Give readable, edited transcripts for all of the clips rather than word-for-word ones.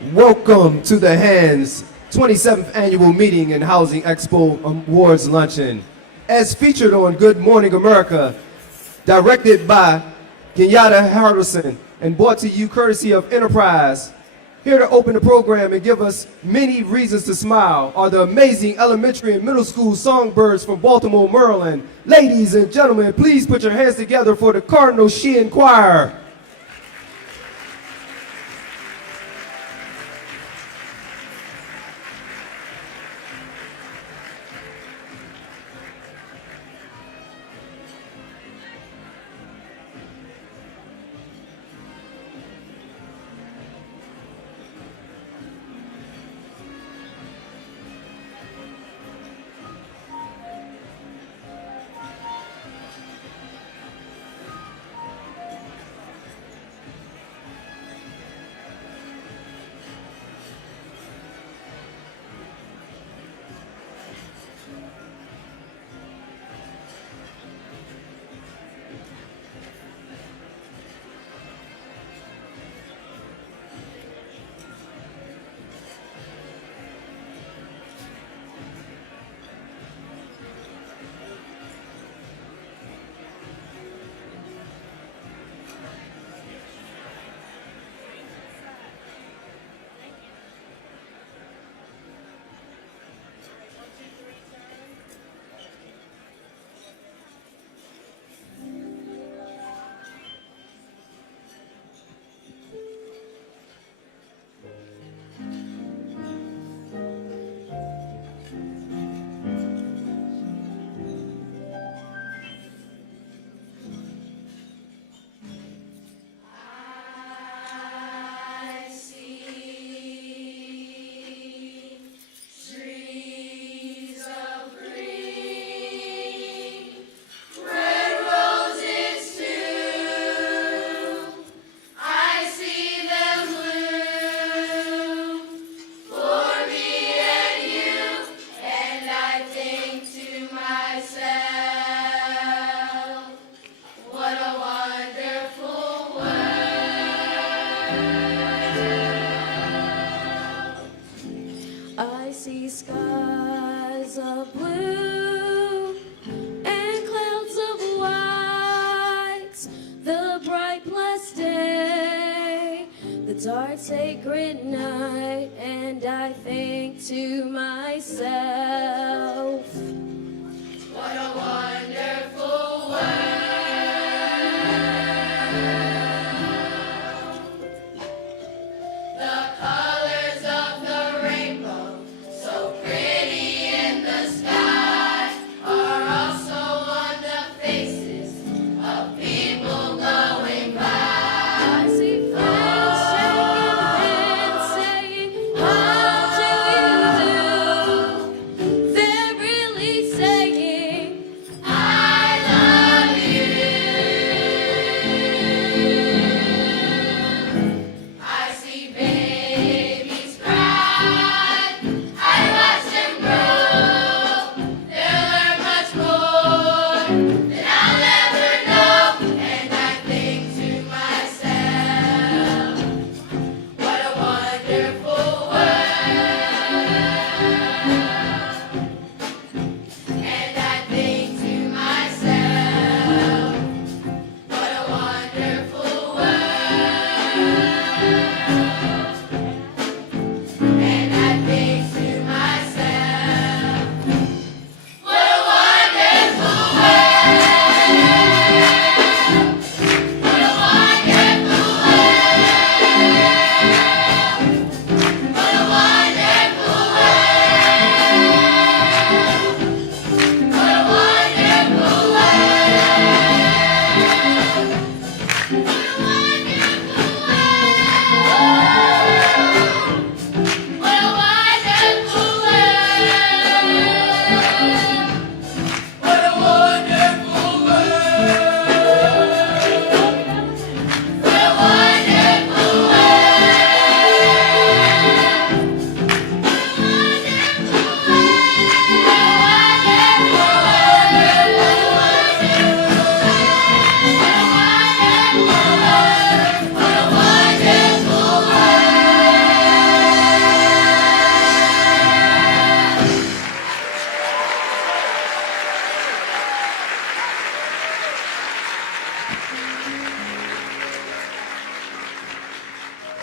Welcome to the Hands 27th Annual Meeting and Housing Expo Awards Luncheon. As featured on Good Morning America, directed by Kenyatta Harrison and brought to you courtesy of Enterprise. Here to open the program and give us many reasons to smile are the amazing elementary and middle school songbirds from Baltimore, Maryland. Ladies and gentlemen, please put your hands together for the Cardinal Sheehan Choir. I see skies of blue and clouds of white, the bright blessed day, the dark sacred night, and I think to myself, what a wonderful world. I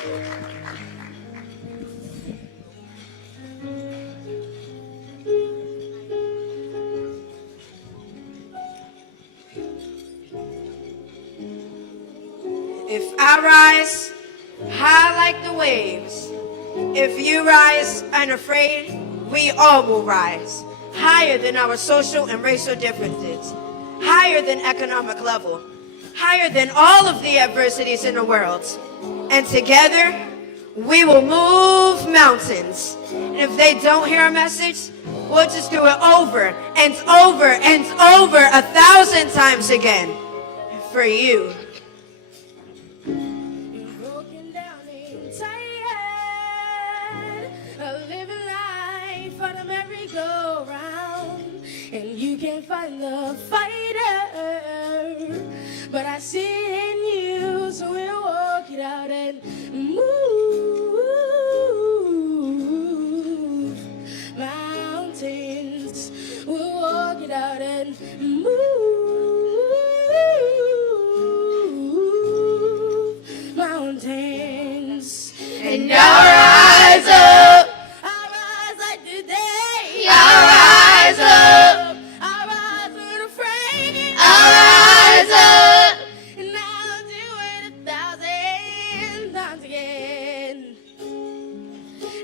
If I rise high like the waves, if you rise unafraid, we all will rise. Higher than our social and racial differences, higher than economic level, higher than all of the adversities in the world. And together, we will move mountains. And if they don't hear a message, we'll just do it over and over and over 1,000 times again for you. Broken down and tired of living life on a merry-go-round, and you can't find the fighter, but I see it in you, so we'll walk it out and move mountains. We'll walk it out and move mountains. And I'll rise up, I'll rise like the day. I'll rise up, I'll rise unafraid. I'll rise up, And I'll do it 1,000 times again.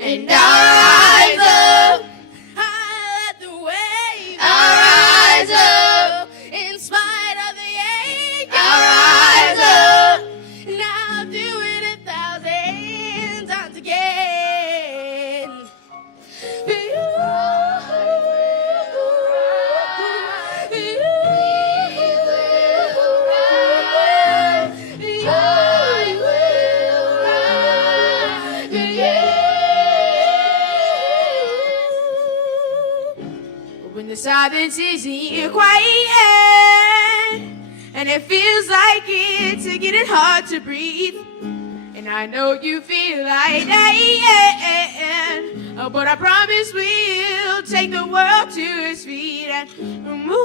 and I'll rise up, I'll let the waves I'll rise up, in spite of the ache. I'll rise up, And I'll do it 1,000 times again. For you. when the silence is quiet, and it feels like it's getting hard to breathe. And I know you feel like dying, but I promise we'll take the world to its feet and move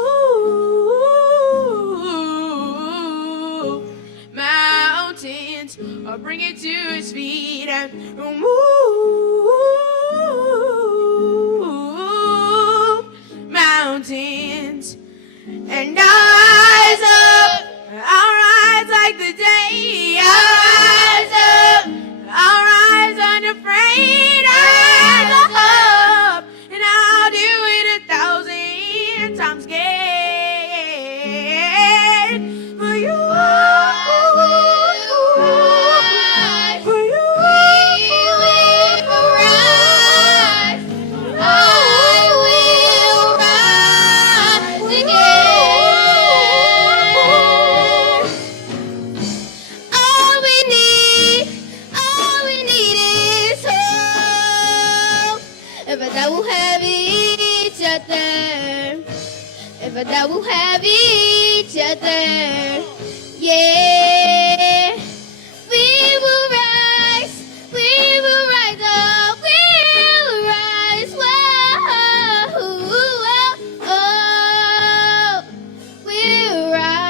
mountains, or bring it to its feet and move mountains. And I'll rise up, I'll rise like the day. I'll rise up, I'll rise unafraid. I'll rise up, and I'll do it 1,000 times again. For you, for you, that we'll have each other, yeah. We will rise up, we'll rise, whoa, we'll rise.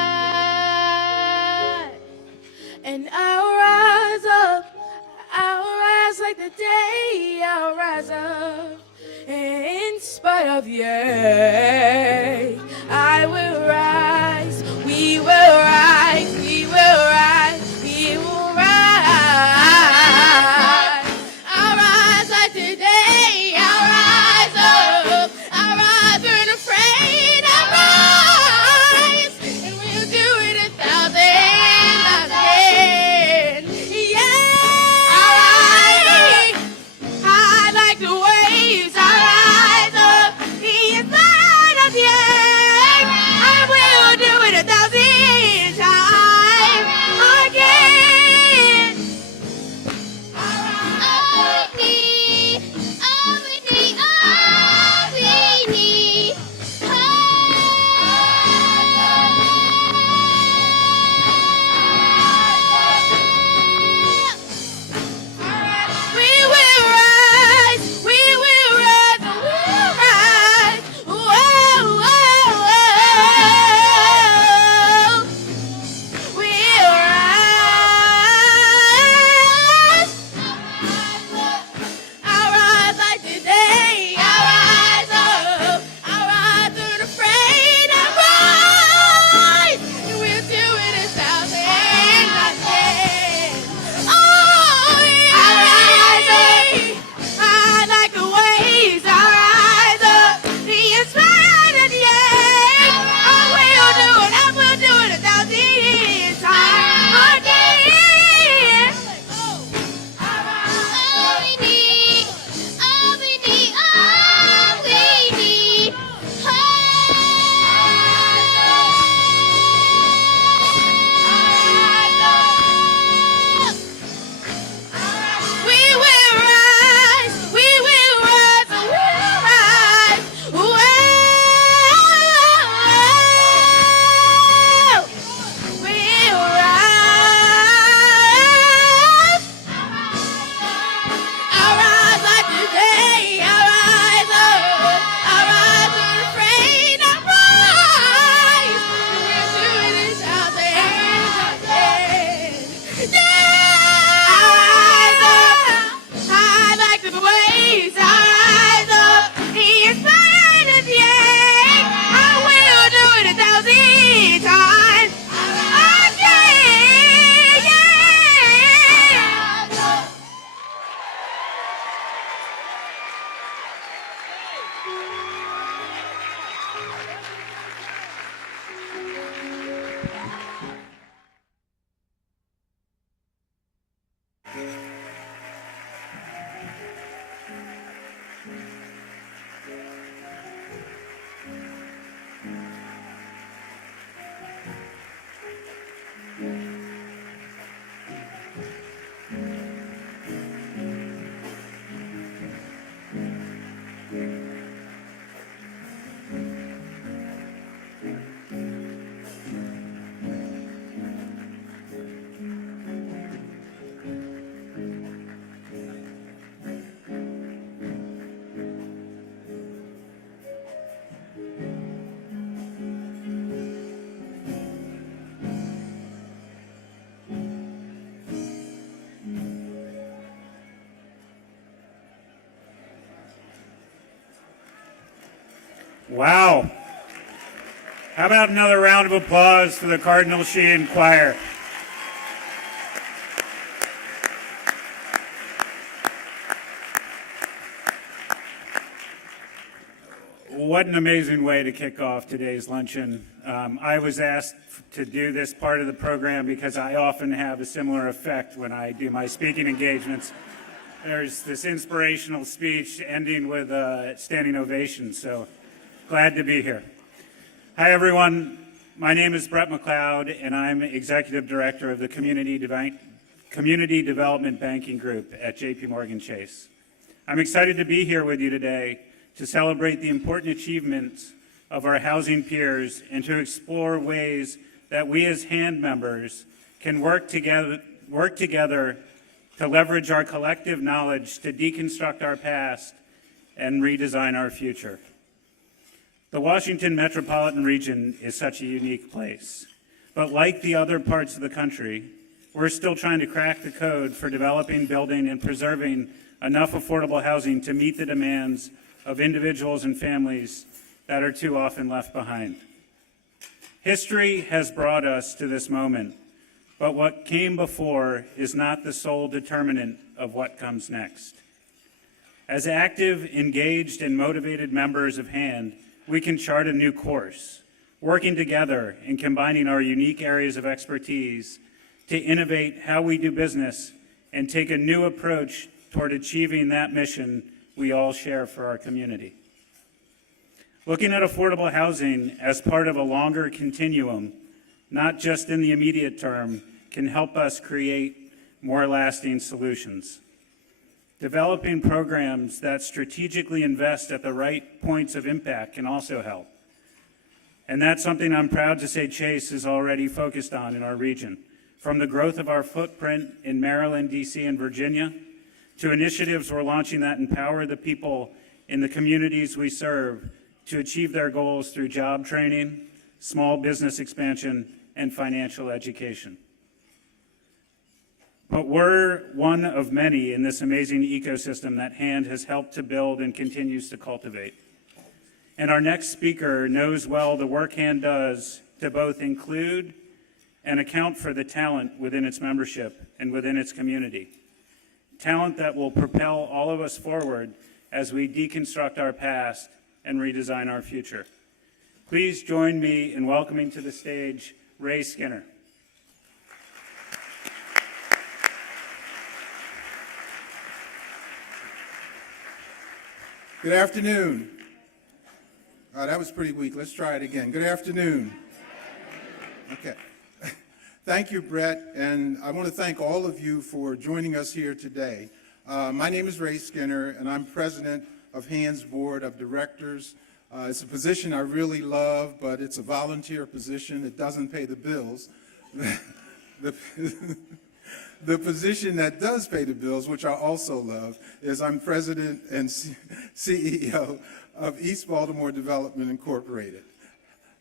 And I'll rise up, I'll rise like the day, I'll rise up. In spite of the ache, I will rise, we will rise, we will rise, we will rise. I'll rise like today, I'll rise up, I'll rise unafraid, I'll rise, and we'll do it 1,000 times again, yeah. I'll rise high like the waves, I'll rise up, in spite of the air. Wow. How about another round of applause for the Cardinal Sheehan Choir? What an amazing way to kick off today's luncheon. I was asked to do this part of the program because I often have a similar effect when I do my speaking engagements. There's this inspirational speech ending with a standing ovation, so glad to be here. Hi, everyone. My name is Brett McLeod, and I'm Executive Director of the Community Development Banking Group at JP Morgan Chase. I'm excited to be here with you today to celebrate the important achievements of our housing peers and to explore ways that we as HAND members can work together to leverage our collective knowledge to deconstruct our past and redesign our future. The Washington metropolitan region is such a unique place, but like the other parts of the country, we're still trying to crack the code for developing, building, and preserving enough affordable housing to meet the demands of individuals and families that are too often left behind. History has brought us to this moment, but what came before is not the sole determinant of what comes next. As active, engaged, and motivated members of HAND, we can chart a new course, working together and combining our unique areas of expertise to innovate how we do business and take a new approach toward achieving that mission we all share for our community. Looking at affordable housing as part of a longer continuum, not just in the immediate term, can help us create more lasting solutions. Developing programs that strategically invest at the right points of impact can also help. And that's something I'm proud to say Chase is already focused on in our region. From the growth of our footprint in Maryland, DC, and Virginia, to initiatives we're launching that empower the people in the communities we serve to achieve their goals through job training, small business expansion, and financial education. But we're one of many in this amazing ecosystem that HAND has helped to build and continues to cultivate. And our next speaker knows well the work HAND does to both include and account for the talent within its membership and within its community. Talent that will propel all of us forward as we deconstruct our past and redesign our future. Please join me in welcoming to the stage Ray Skinner. Good afternoon. That was pretty weak. Let's try it again. Good afternoon. Okay. Thank you, Brett, and I want to thank all of you for joining us here today. My name is Ray Skinner, and I'm president of HAND's Board of Directors. It's a position I really love, but it's a volunteer position. It doesn't pay the bills. The position that does pay the bills, which I also love, is I'm president and CEO of East Baltimore Development Incorporated.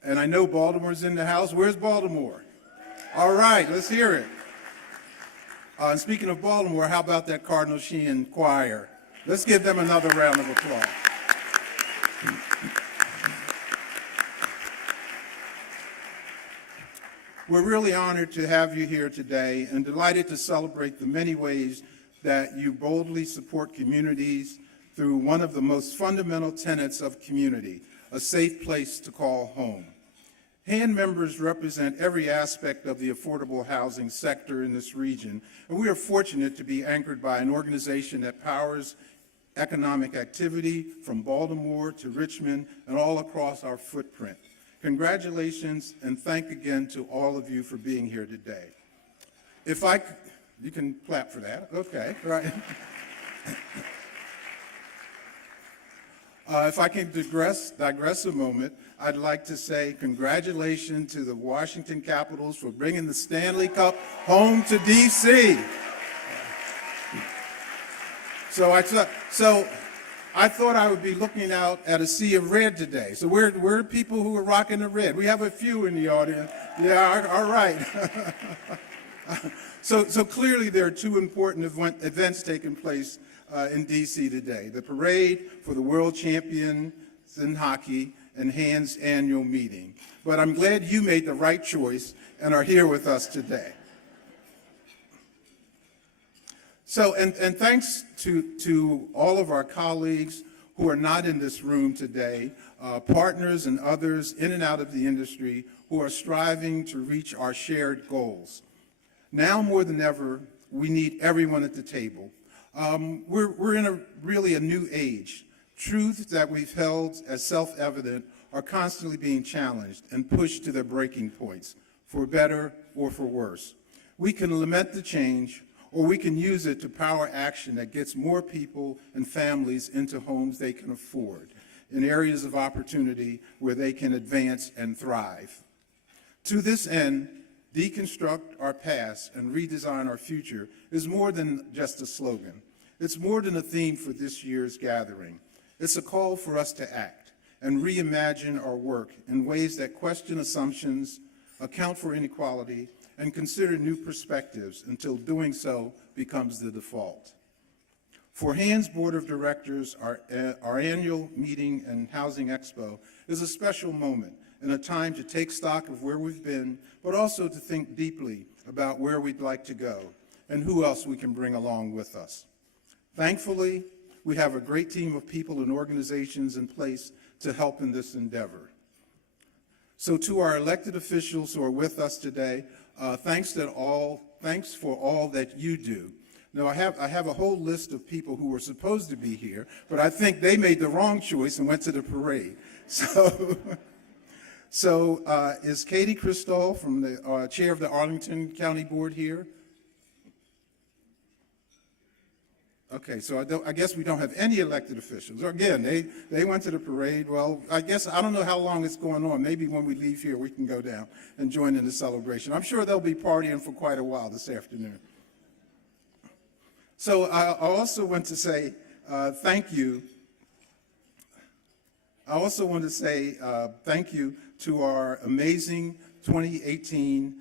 And I know Baltimore's in the house. Where's Baltimore? All right, let's hear it. And speaking of Baltimore, how about that Cardinal Sheehan Choir? Let's give them another round of applause. We're really honored to have you here today and delighted to celebrate the many ways that you boldly support communities through one of the most fundamental tenets of community, a safe place to call home. HAND members represent every aspect of the affordable housing sector in this region, and we are fortunate to be anchored by an organization that powers economic activity from Baltimore to Richmond and all across our footprint. Congratulations, and thank again to all of you for being here today. You can clap for that, okay, right. If I can digress a moment, I'd like to say congratulations to the Washington Capitals for bringing the Stanley Cup home to DC. So I thought I would be looking out at a sea of red today. So we're people who are rocking the red. We have a few in the audience. Yeah, all right. So clearly there are two important events taking place in DC today. The parade for the world champions in hockey and Hand's annual meeting. But I'm glad you made the right choice and are here with us today. So, and thanks to all of our colleagues who are not in this room today, partners and others in and out of the industry who are striving to reach our shared goals. Now more than ever, we need everyone at the table. We're in really a new age. Truths that we've held as self-evident are constantly being challenged and pushed to their breaking points, for better or for worse. We can lament the change, or we can use it to power action that gets more people and families into homes they can afford, in areas of opportunity where they can advance and thrive. To this end, deconstruct our past and redesign our future is more than just a slogan. It's more than a theme for this year's gathering. It's a call for us to act and reimagine our work in ways that question assumptions, account for inequality, and consider new perspectives until doing so becomes the default. For Hand's Board of Directors, our annual meeting and Housing Expo is a special moment and a time to take stock of where we've been, but also to think deeply about where we'd like to go and who else we can bring along with us. Thankfully, we have a great team of people and organizations in place to help in this endeavor. So to our elected officials who are with us today, thanks for all that you do. Now, I have a whole list of people who were supposed to be here, but I think they made the wrong choice and went to the parade. So is Katie Cristall, from the chair of the Arlington County Board, here? Okay, so I guess we don't have any elected officials. Again, they went to the parade. Well, I don't know how long it's going on. Maybe when we leave here, we can go down and join in the celebration. I'm sure they'll be partying for quite a while this afternoon. So I also want to say thank you. I also want to say thank you to our amazing 2018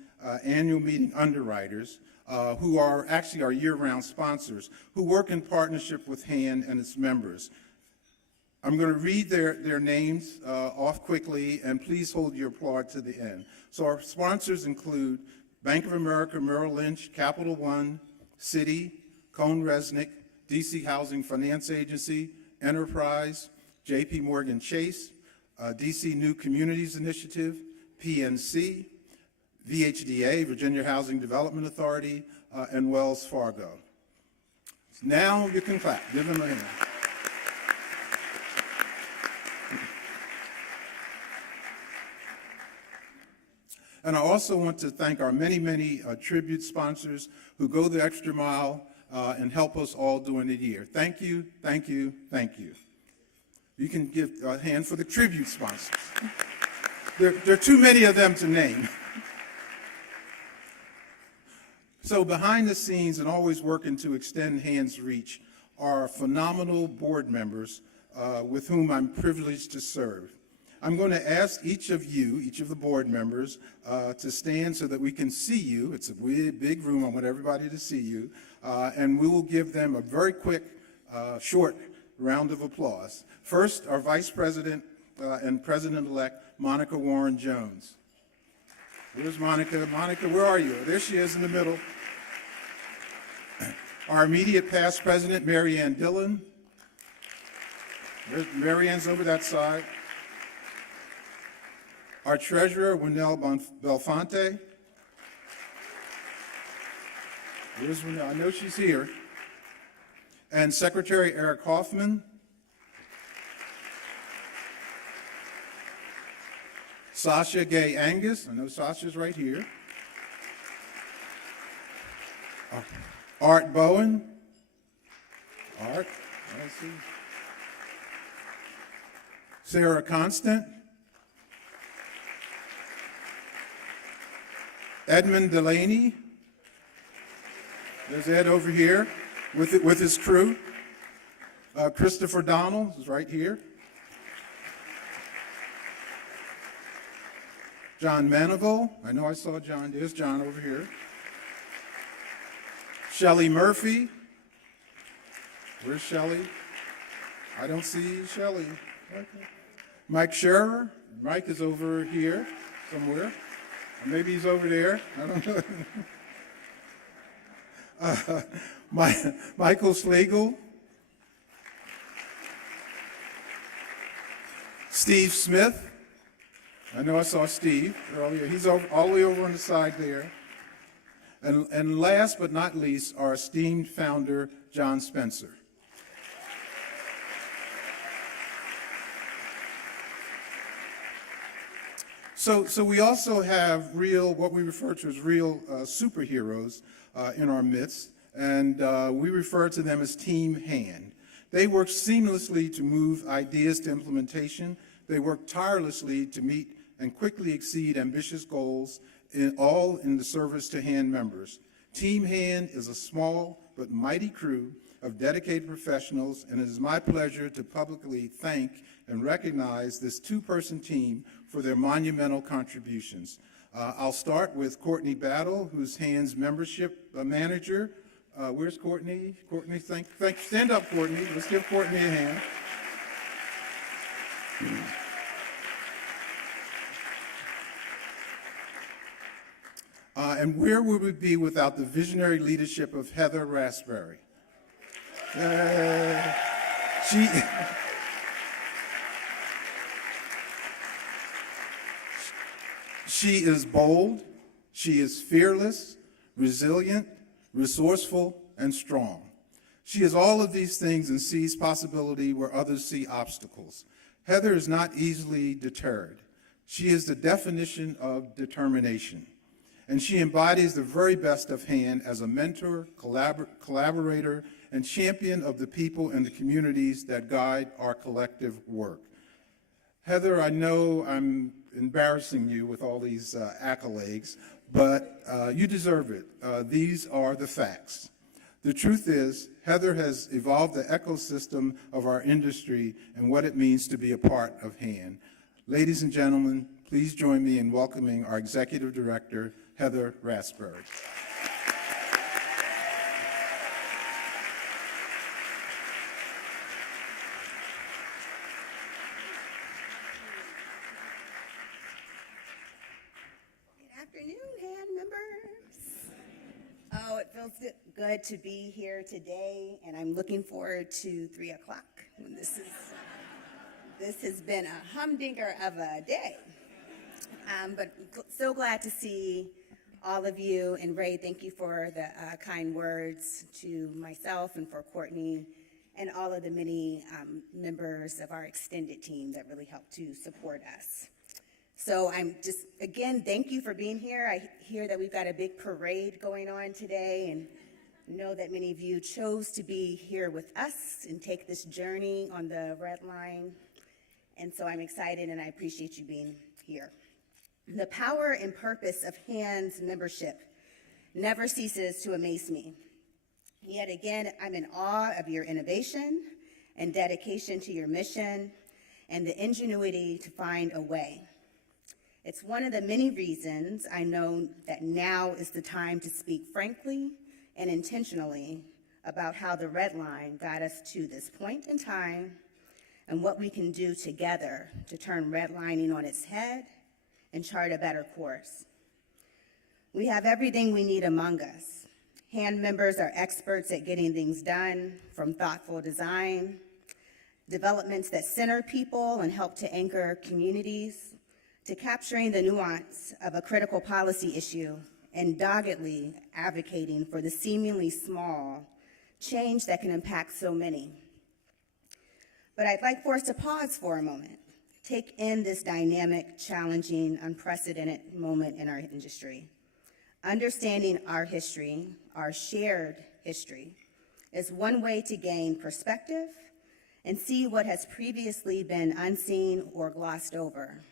annual meeting underwriters, who are actually our year-round sponsors, who work in partnership with Hand and its members. I'm going to read their names off quickly, and please hold your applaud to the end. So our sponsors include Bank of America, Merrill Lynch, Capital One, Citi, Cone Resnick, DC Housing Finance Agency, Enterprise, JP Morgan Chase, DC New Communities Initiative, PNC, VHDA, Virginia Housing Development Authority, and Wells Fargo. Now you can clap. Give them a hand. And I also want to thank our many tribute sponsors who go the extra mile and help us all during the year. Thank you, thank you, thank you. You can give a hand for the tribute sponsors. There are too many of them to name. So behind the scenes and always working to extend Hand's reach are phenomenal board members with whom I'm privileged to serve. I'm going to ask each of the board members, to stand so that we can see you. It's a big room. I want everybody to see you. And we will give them a very quick, short round of applause. First, our Vice President and President-elect, Monica Warren Jones. Where's Monica? Monica, where are you? There she is in the middle. Our immediate past president, Mary Ann Dillon. Mary Ann's over that side. Our treasurer, Winnell Belfonte. There's Winnell. I know she's here. And Secretary Eric Hoffman. Sasha Gay Angus. I know Sasha's right here. Art Bowen. Art. I see. Sarah Constant. Edmund Delaney. There's Ed over here with his crew. Christopher Donald is right here. John Manival. I know I saw John. There's John over here. Shelley Murphy. Where's Shelley? I don't see Shelley. Okay. Mike Scherer. Mike is over here somewhere. Or maybe he's over there. I don't know. Michael Schlegel. Steve Smith. I know I saw Steve earlier. He's all the way over on the side there. And last but not least, our esteemed founder, John Spencer. So we also have what we refer to as real superheroes in our midst, and we refer to them as Team HAND. They work seamlessly to move ideas to implementation. They work tirelessly to meet and quickly exceed ambitious goals, all in the service to HAND members. Team HAND is a small but mighty crew of dedicated professionals, and it is my pleasure to publicly thank and recognize this two-person team for their monumental contributions. I'll start with Courtney Battle, who's HAND's membership manager. Where's Courtney? Courtney, thank you. Stand up, Courtney. Let's give Courtney a hand. And where would we be without the visionary leadership of Heather Raspberry? She is bold, she is fearless, resilient, resourceful, and strong. She is all of these things and sees possibility where others see obstacles. Heather is not easily deterred. She is the definition of determination. And she embodies the very best of HAND as a mentor, collaborator, and champion of the people and the communities that guide our collective work. Heather, I know I'm embarrassing you with all these accolades, but you deserve it. These are the facts. The truth is, Heather has evolved the ecosystem of our industry and what it means to be a part of HAND. Ladies and gentlemen, please join me in welcoming our Executive Director, Heather Raspberry. Good afternoon, HAND members. Oh, it feels good to be here today, and I'm looking forward to 3 o'clock. This has been a humdinger of a day, but so glad to see all of you. And Ray, thank you for the kind words to myself and for Courtney and all of the many members of our extended team that really helped to support us. So I'm just, again, thank you for being here. I hear that we've got a big parade going on today, and know that many of you chose to be here with us and take this journey on the Red Line. And so I'm excited and I appreciate you being here. The power and purpose of HAND's membership never ceases to amaze me. Yet again, I'm in awe of your innovation and dedication to your mission and the ingenuity to find a way. It's one of the many reasons I know that now is the time to speak frankly and intentionally about how the Red Line got us to this point in time and what we can do together to turn redlining on its head and chart a better course. We have everything we need among us. HAND members are experts at getting things done, from thoughtful design, developments that center people and help to anchor communities, to capturing the nuance of a critical policy issue and doggedly advocating for the seemingly small change that can impact so many. But I'd like for us to pause for a moment, take in this dynamic, challenging, unprecedented moment in our industry. Understanding our history, our shared history, is one way to gain perspective and see what has previously been unseen or glossed over.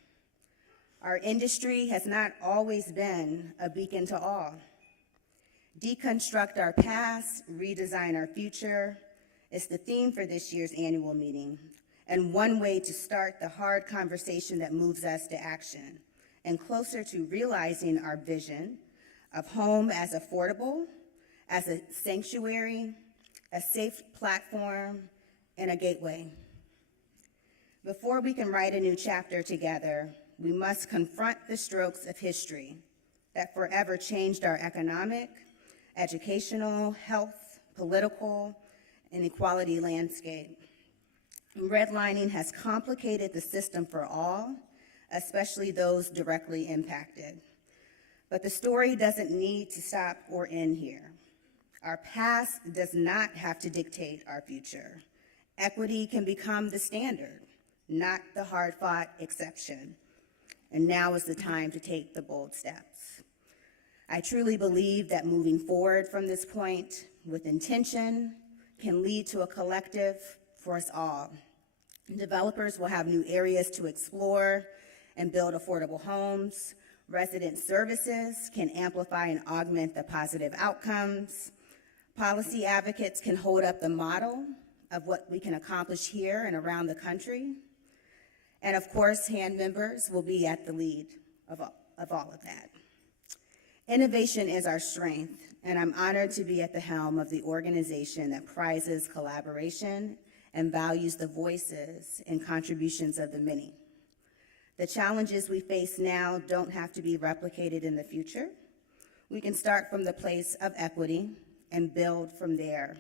Our industry has not always been a beacon to all. Deconstruct our past, redesign our future is the theme for this year's annual meeting, and one way to start the hard conversation that moves us to action and closer to realizing our vision of home as affordable, as a sanctuary, a safe platform, and a gateway. Before we can write a new chapter together, we must confront the strokes of history that forever changed our economic, educational, health, political, and equality landscape. Redlining has complicated the system for all, especially those directly impacted. But the story doesn't need to stop or end here. Our past does not have to dictate our future. Equity can become the standard, not the hard-fought exception. And now is the time to take the bold steps. I truly believe that moving forward from this point with intention can lead to a collective for us all. Developers will have new areas to explore and build affordable homes. Resident services can amplify and augment the positive outcomes. Policy advocates can hold up the model of what we can accomplish here and around the country. And of course, HAND members will be at the lead of all of that. Innovation is our strength, and I'm honored to be at the helm of the organization that prizes collaboration and values the voices and contributions of the many. The challenges we face now don't have to be replicated in the future. We can start from the place of equity and build from there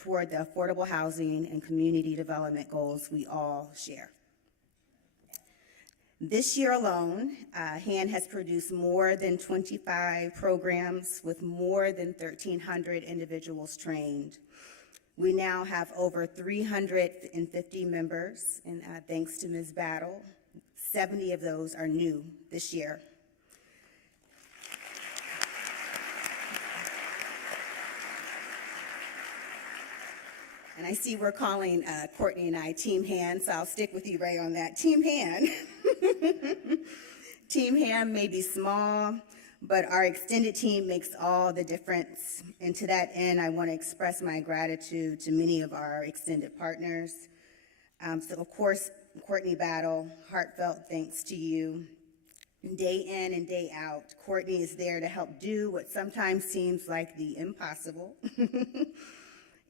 toward the affordable housing and community development goals we all share. This year alone, HAND has produced more than 25 programs with more than 1,300 individuals trained. We now have over 350 members, and thanks to Ms. Battle, 70 of those are new this year. And I see we're calling Courtney and I Team HAND, so I'll stick with you, Ray, on that. Team HAND. Team HAND may be small, but our extended team makes all the difference. And to that end, I want to express my gratitude to many of our extended partners. So of course, Courtney Battle, heartfelt thanks to you. Day in and day out, Courtney is there to help do what sometimes seems like the impossible.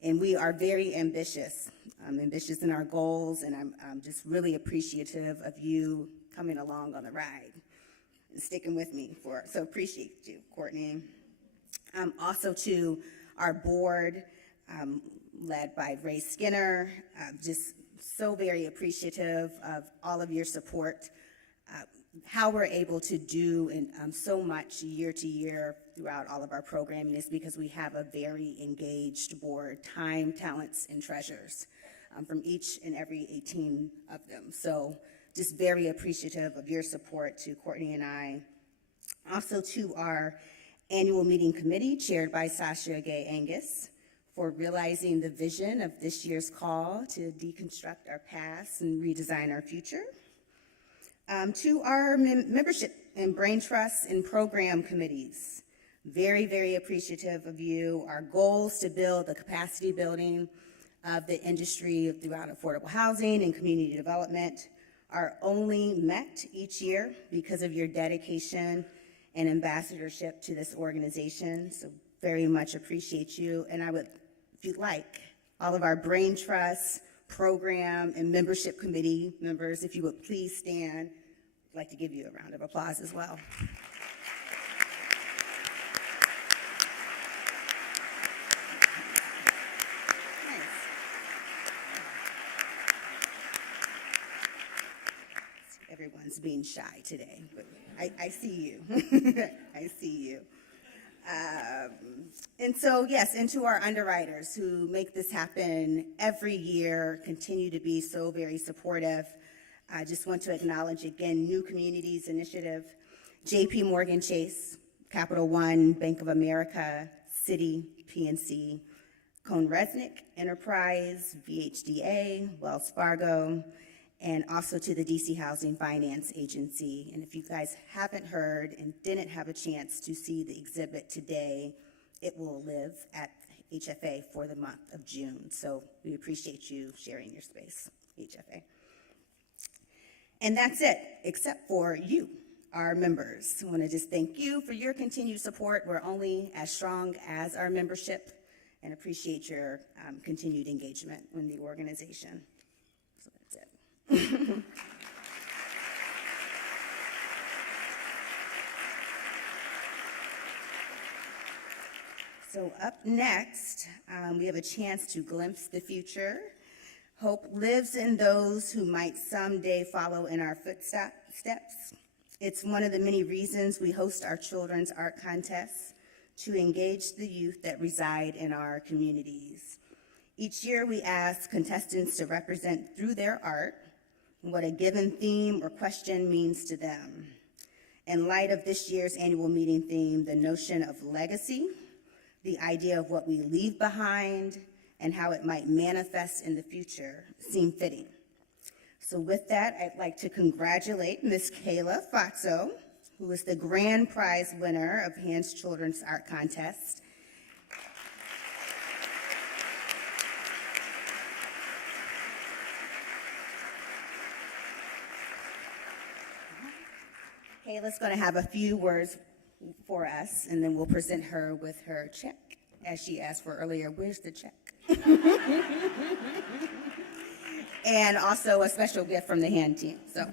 And we are very ambitious in our goals, and I'm just really appreciative of you coming along on the ride and sticking with me so appreciate you, Courtney. Also to our board, led by Ray Skinner, just so very appreciative of all of your support, how we're able to do so much year to year throughout all of our programming is because we have a very engaged board, time, talents, and treasures from each and every 18 of them. So just very appreciative of your support to Courtney and I. Also to our annual meeting committee chaired by Sasha Gay Angus for realizing the vision of this year's call to deconstruct our past and redesign our future. To our membership and brain trust and program committees, very, very appreciative of you. Our goals to build the capacity building of the industry throughout affordable housing and community development are only met each year because of your dedication and ambassadorship to this organization. So very much appreciate you. And I would, if you'd like, all of our brain trust, program, and membership committee members, if you would please stand, I'd like to give you a round of applause as well. Everyone's being shy today, but I see you. I see you. And so, yes, and to our underwriters who make this happen every year, continue to be so very supportive. I just want to acknowledge again, New Communities Initiative, JP Morgan Chase, Capital One, Bank of America, Citi, PNC, CohnReznick Enterprise, VHDA, Wells Fargo, and also to the DC Housing Finance Agency. And if you guys haven't heard and didn't have a chance to see the exhibit today, it will live at HFA for the month of June. So we appreciate you sharing your space, HFA. And that's it, except for you, our members. I want to just thank you for your continued support. We're only as strong as our membership, and appreciate your continued engagement in the organization. So that's it. So up next, we have a chance to glimpse the future. Hope lives in those who might someday follow in our footsteps. It's one of the many reasons we host our children's art contests, to engage the youth that reside in our communities. Each year we ask contestants to represent through their art what a given theme or question means to them. In light of this year's annual meeting theme, the notion of legacy, the idea of what we leave behind, and how it might manifest in the future seem fitting. So with that, I'd like to congratulate Ms. Kayla Fatso, who is the grand prize winner of Hands Children's Art Contest. Kayla's going to have a few words for us, and then we'll present her with her check. As she asked for earlier, where's the check? And also a special gift from the hand team. So,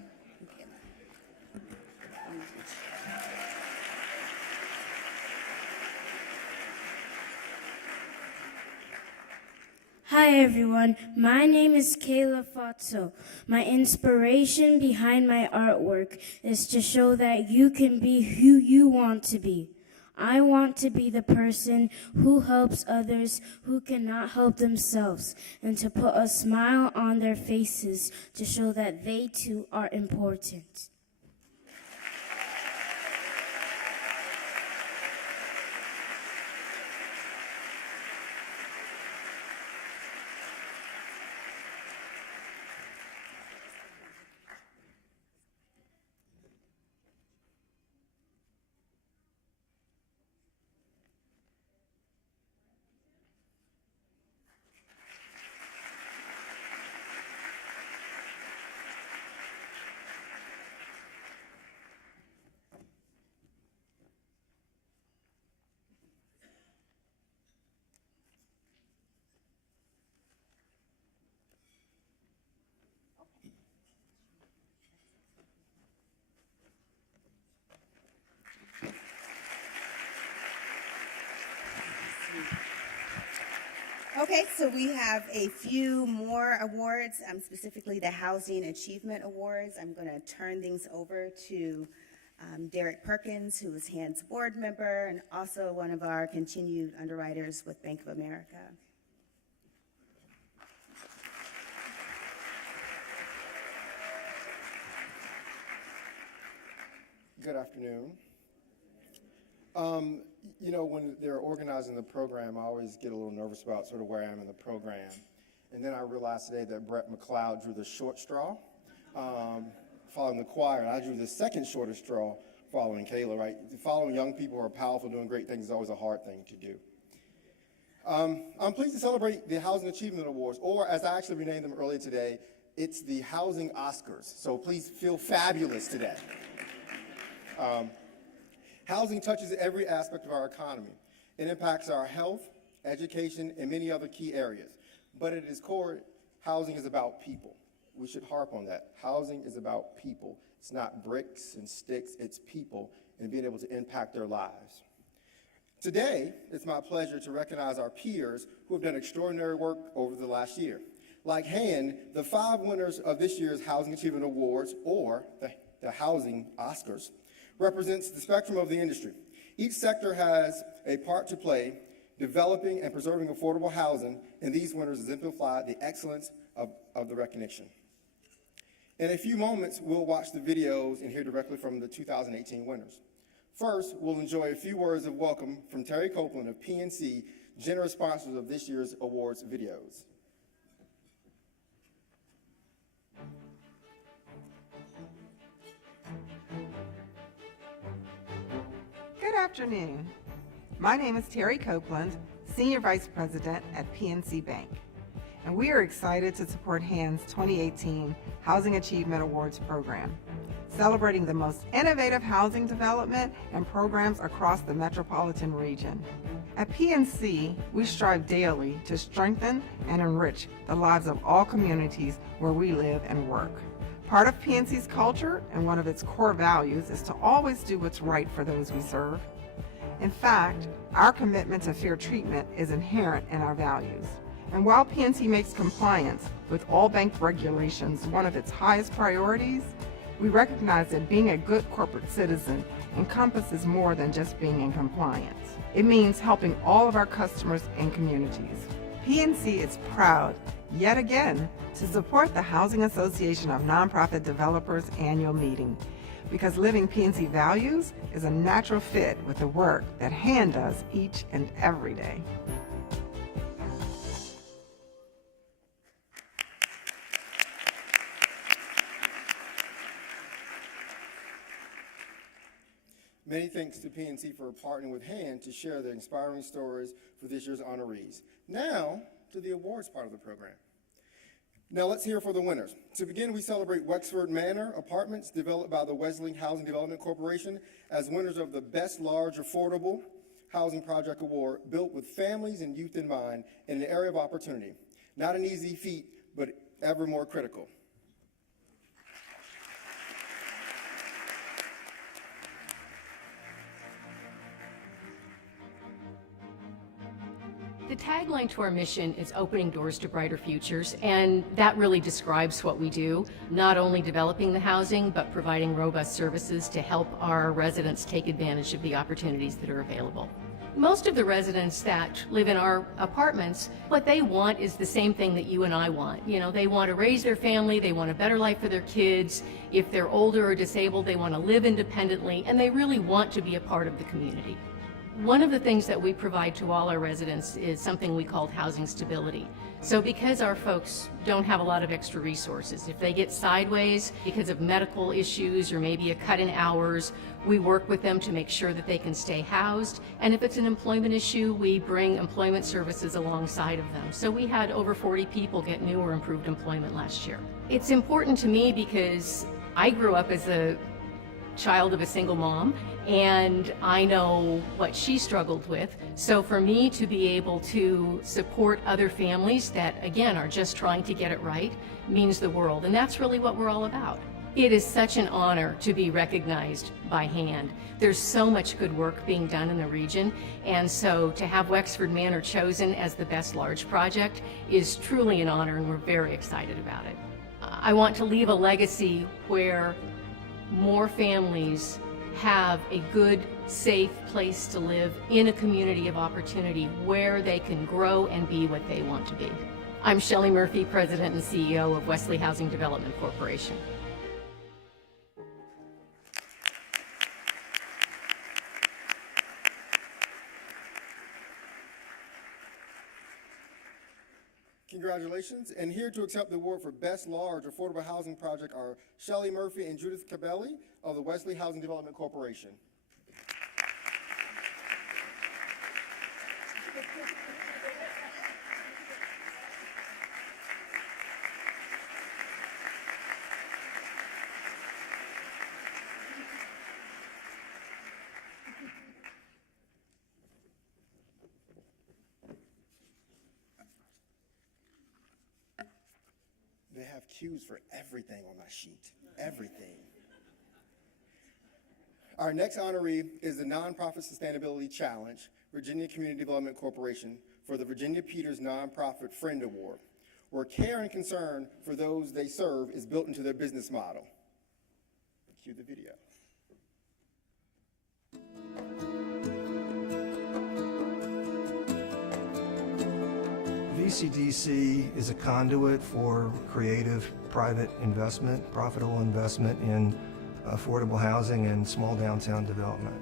Hi everyone, my name is Kayla Fatso. My inspiration behind my artwork is to show that you can be who you want to be. I want to be the person who helps others who cannot help themselves, and to put a smile on their faces to show that they too are important. okay, so we have a few more awards, specifically the Housing Achievement Awards. I'm going to turn things over to Derek Perkins, who is HAND's board member and also one of our continued underwriters with Bank of America. Good afternoon. You know, when they're organizing the program, I always get a little nervous about sort of where I am in the program. And then I realized today that Brett McLeod drew the short straw, following the choir. And I drew the second shortest straw following Kayla, right? Following young people who are powerful, doing great things is always a hard thing to do. I'm pleased to celebrate the Housing Achievement Awards, or as I actually renamed them earlier today, it's the Housing Oscars. So please feel fabulous today. Housing touches every aspect of our economy. It impacts our health, education, and many other key areas. But at its core, housing is about people. We should harp on that. Housing is about people. It's not bricks and sticks, it's people and being able to impact their lives. Today, it's my pleasure to recognize our peers who have done extraordinary work over the last year. Like HAND, the 5 winners of this year's Housing Achievement Awards, or the Housing Oscars, represents the spectrum of the industry. Each sector has a part to play developing and preserving affordable housing, and these winners exemplify the excellence of the recognition. In a few moments, we'll watch the videos and hear directly from the 2018 winners. First, we'll enjoy a few words of welcome from Terry Copeland of PNC, generous sponsors of this year's awards videos. Good afternoon. My name is Terry Copeland, Senior Vice President at PNC Bank, and we are excited to support HAND's 2018 Housing Achievement Awards program, celebrating the most innovative housing development and programs across the metropolitan region. At PNC, we strive daily to strengthen and enrich the lives of all communities where we live and work. Part of PNC's culture and one of its core values is to always do what's right for those we serve. In fact, our commitment to fair treatment is inherent in our values. And while PNC makes compliance with all bank regulations one of its highest priorities, we recognize that being a good corporate citizen encompasses more than just being in compliance. It means helping all of our customers and communities. PNC is proud, yet again, to support the Housing Association of Nonprofit Developers annual meeting, because living PNC values is a natural fit with the work that HAND does each and every day. Many thanks to PNC for partnering with HAND to share their inspiring stories for this year's honorees. Now, to the awards part of the program. Now let's hear for the winners. To begin, we celebrate Wexford Manor Apartments, developed by the Wesley Housing Development Corporation, as winners of the Best Large Affordable Housing Project Award, built with families and youth in mind in an area of opportunity. Not an easy feat, but ever more critical. The tagline to our mission is opening doors to brighter futures, and that really describes what we do, not only developing the housing, but providing robust services to help our residents take advantage of the opportunities that are available. Most of the residents that live in our apartments, what they want is the same thing that you and I want. You know, they want to raise their family, they want a better life for their kids. If they're older or disabled, they want to live independently, and they really want to be a part of the community. One of the things that we provide to all our residents is something we call housing stability. So because our folks don't have a lot of extra resources, if they get sideways because of medical issues or maybe a cut in hours, we work with them to make sure that they can stay housed. And if it's an employment issue, we bring employment services alongside of them. So we had over 40 people get new or improved employment last year. It's important to me because I grew up as a child of a single mom, and I know what she struggled with. So for me to be able to support other families that, again, are just trying to get it right means the world, and that's really what we're all about. It is such an honor to be recognized by HAND. There's so much good work being done in the region, and so to have Wexford Manor chosen as the best large project is truly an honor, and we're very excited about it. I want to leave a legacy where more families have a good, safe place to live in a community of opportunity where they can grow and be what they want to be. I'm Shelley Murphy, President and CEO of Wesley Housing Development Corporation. Congratulations, and here to accept the award for Best Large Affordable Housing Project are Shelley Murphy and Judith Cabelli of the Wesley Housing Development Corporation. They have cues for everything on my sheet, everything. Our next honoree is the Nonprofit Sustainability Challenge, Virginia Community Development Corporation, for the Virginia Peters Nonprofit Friend Award, where care and concern for those they serve is built into their business model. Cue the video. VCDC is a conduit for creative private investment, profitable investment in affordable housing and small downtown development.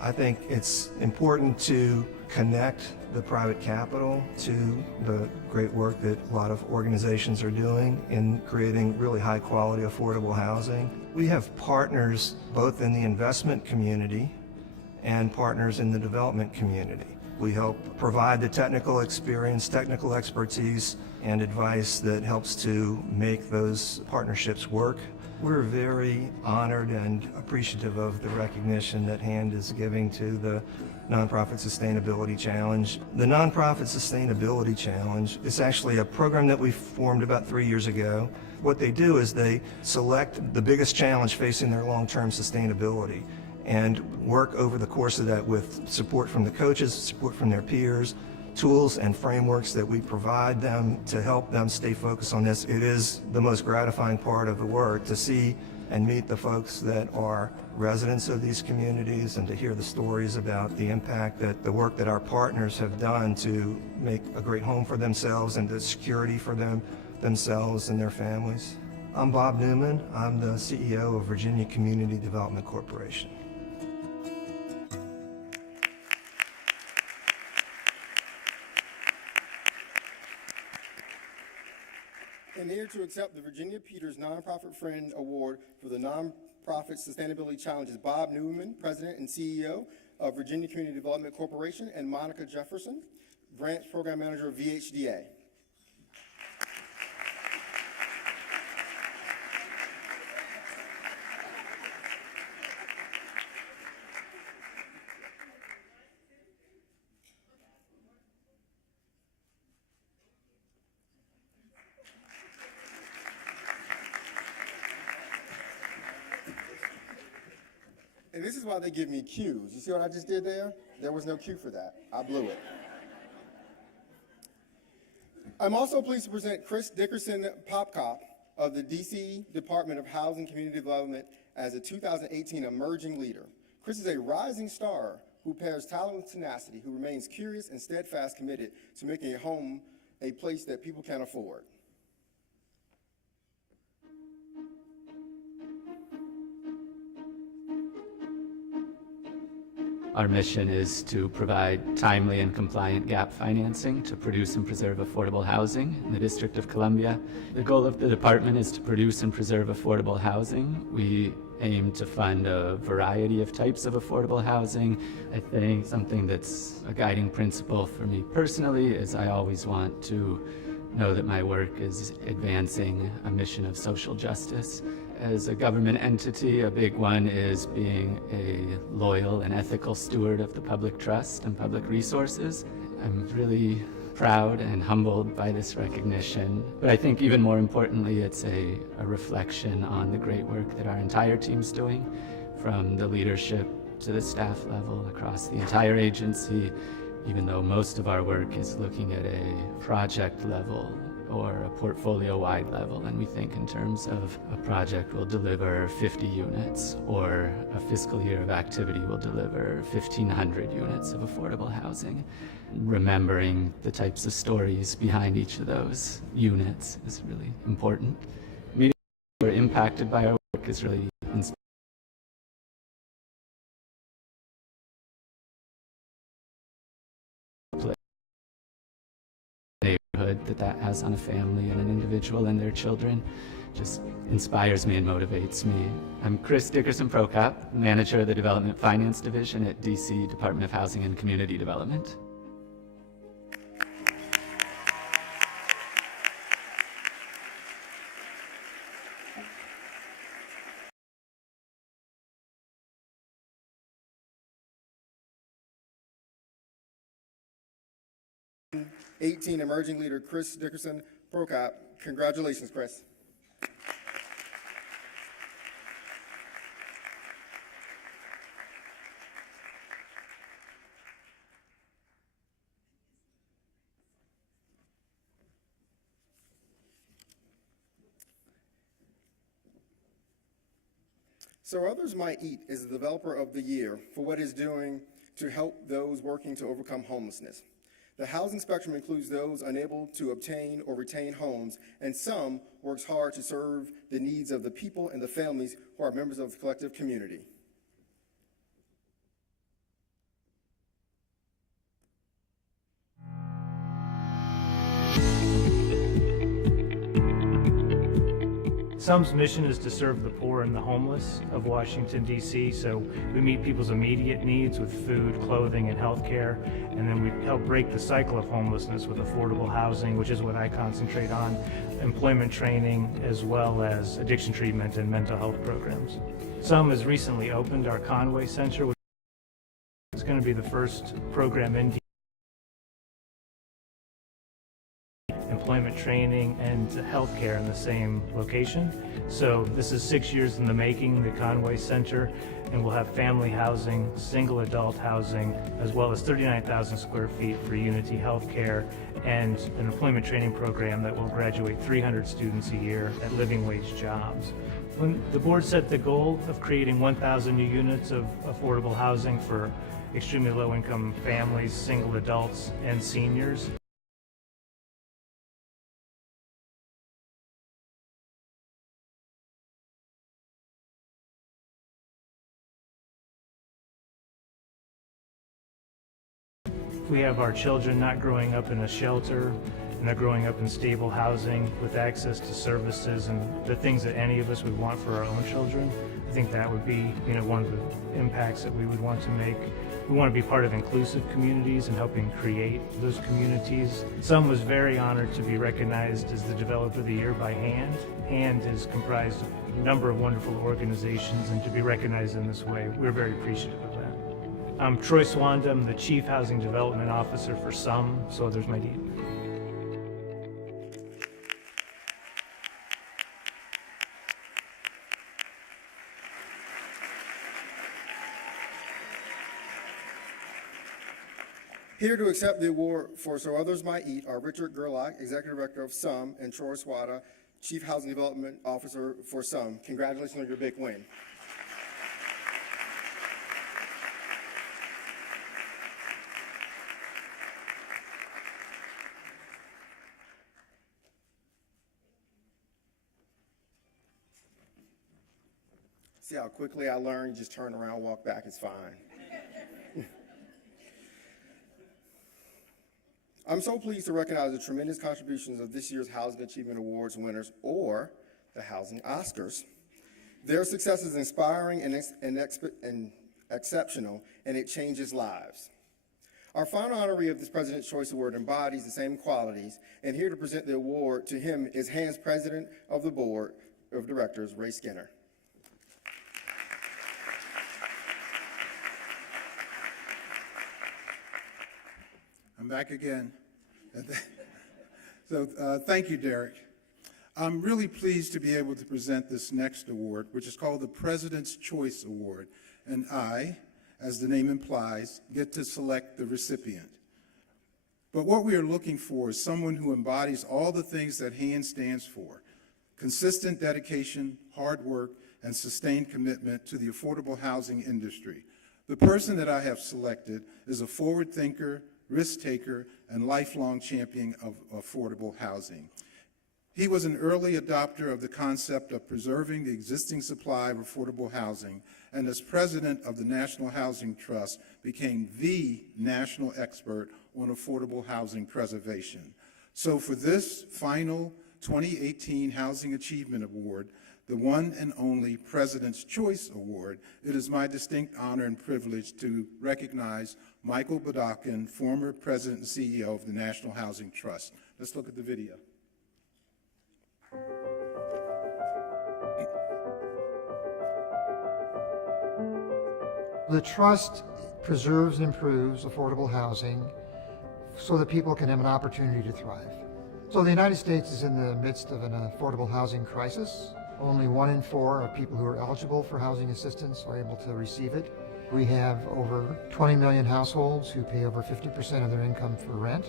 I think it's important to connect the private capital to the great work that a lot of organizations are doing in creating really high quality affordable housing. We have partners both in the investment community and partners in the development community. We help provide the technical experience, technical expertise, and advice that helps to make those partnerships work. We're very honored and appreciative of the recognition that HAND is giving to the Nonprofit Sustainability Challenge. The Nonprofit Sustainability Challenge is actually a program that we formed about 3 years ago. What they do is they select the biggest challenge facing their long-term sustainability and work over the course of that with support from the coaches, support from their peers, tools and frameworks that we provide them to help them stay focused on this. It is the most gratifying part of the work to see and meet the folks that are residents of these communities and to hear the stories about the impact that the work that our partners have done to make a great home for themselves and the security for themselves and their families. I'm Bob Newman. I'm the CEO of Virginia Community Development Corporation. And here to accept the Virginia Peters Nonprofit Friend Award for the Nonprofit Sustainability Challenge is Bob Newman, President and CEO of Virginia Community Development Corporation, and Monica Jefferson, Branch Program Manager of VHDA. And this is why they give me cues. You see what I just did there? There was no cue for that. I blew it. I'm also pleased to present Chris Dickerson Popcop of the DC Department of Housing and Community Development as a 2018 Emerging Leader. Chris is a rising star who pairs talent with tenacity, who remains curious and steadfast committed to making a home a place that people can afford. Our mission is to provide timely and compliant gap financing to produce and preserve affordable housing in the District of Columbia. The goal of the department is to produce and preserve affordable housing. We aim to fund a variety of types of affordable housing. I think something that's a guiding principle for me personally is I always want to know that my work is advancing a mission of social justice. As a government entity, a big one is being a loyal and ethical steward of the public trust and public resources. I'm really proud and humbled by this recognition, but I think even more importantly, it's a reflection on the great work that our entire team's doing, from the leadership to the staff level across the entire agency, even though most of our work is looking at a project level or a portfolio-wide level, and we think in terms of a project will deliver 50 units, or a fiscal year of activity will deliver 1,500 units of affordable housing. Remembering the types of stories behind each of those units is really important. Meeting people who are impacted by our work is really inspiring. That has on a family and an individual and their children just inspires me and motivates me. I'm Chris Dickerson Prokop, manager of the Development Finance Division at DC Department of Housing and Community Development. '18 Emerging Leader Chris Dickerson Prokop. Congratulations, Chris. So Others Might Eat is the Developer of the Year for what it's doing to help those working to overcome homelessness. The housing spectrum includes those unable to obtain or retain homes, and some works hard to serve the needs of the people and the families who are members of the collective community. SUM's mission is to serve the poor and the homeless of Washington, D.C., so we meet people's immediate needs with food, clothing, and health care, and then we help break the cycle of homelessness with affordable housing, which is what I concentrate on, employment training, as well as addiction treatment and mental health programs. SUM has recently opened our Conway Center, which is going to be the first program in employment training and healthcare in the same location. So this is 6 years in the making, the Conway Center, and we'll have family housing, single adult housing, as well as 39,000 square feet for Unity Healthcare and an employment training program that will graduate 300 students a year at living wage jobs. When the board set the goal of creating 1,000 new units of affordable housing for extremely low-income families, single adults, and seniors. We have our children not growing up in a shelter, and they're growing up in stable housing with access to services and the things that any of us would want for our own children. I think that would be, one of the impacts that we would want to make. We want to be part of inclusive communities and helping create those communities. SUM was very honored to be recognized as the Developer of the Year by HAND. HAND is comprised of a number of wonderful organizations, and to be recognized in this way, we're very appreciative of that. I'm Troy Swanda, I'm the Chief Housing Development Officer for SUM, so there's my deed. Here to accept the award for So Others Might Eat are Richard Gerlach, Executive Director of SUM, and Troy Swada, Chief Housing Development Officer for SUM. Congratulations on your big win. See how quickly I learned? You just turn around, walk back, it's fine. I'm so pleased to recognize the tremendous contributions of this year's Housing Achievement Awards winners, or the Housing Oscars. Their success is inspiring and exceptional, and it changes lives. Our final honoree of this President's Choice Award embodies the same qualities, and here to present the award to him is HAND's President of the Board of Directors, Ray Skinner. I'm back again. So thank you, Derek. I'm really pleased to be able to present this next award, which is called the President's Choice Award. And I, as the name implies, get to select the recipient. But what we are looking for is someone who embodies all the things that HAND stands for: consistent dedication, hard work, and sustained commitment to the affordable housing industry. The person that I have selected is a forward thinker, risk taker, and lifelong champion of affordable housing. He was an early adopter of the concept of preserving the existing supply of affordable housing, and as president of the National Housing Trust, became the national expert on affordable housing preservation. So for this final 2018 Housing Achievement Award, the one and only President's Choice Award, it is my distinct honor and privilege to recognize Michael Bodakin, former President and CEO of the National Housing Trust. Let's look at the video. The Trust preserves and improves affordable housing so that people can have an opportunity to thrive. So the United States is in the midst of an affordable housing crisis. Only 1 in 4 of people who are eligible for housing assistance are able to receive it. We have over 20 million households who pay over 50% of their income for rent.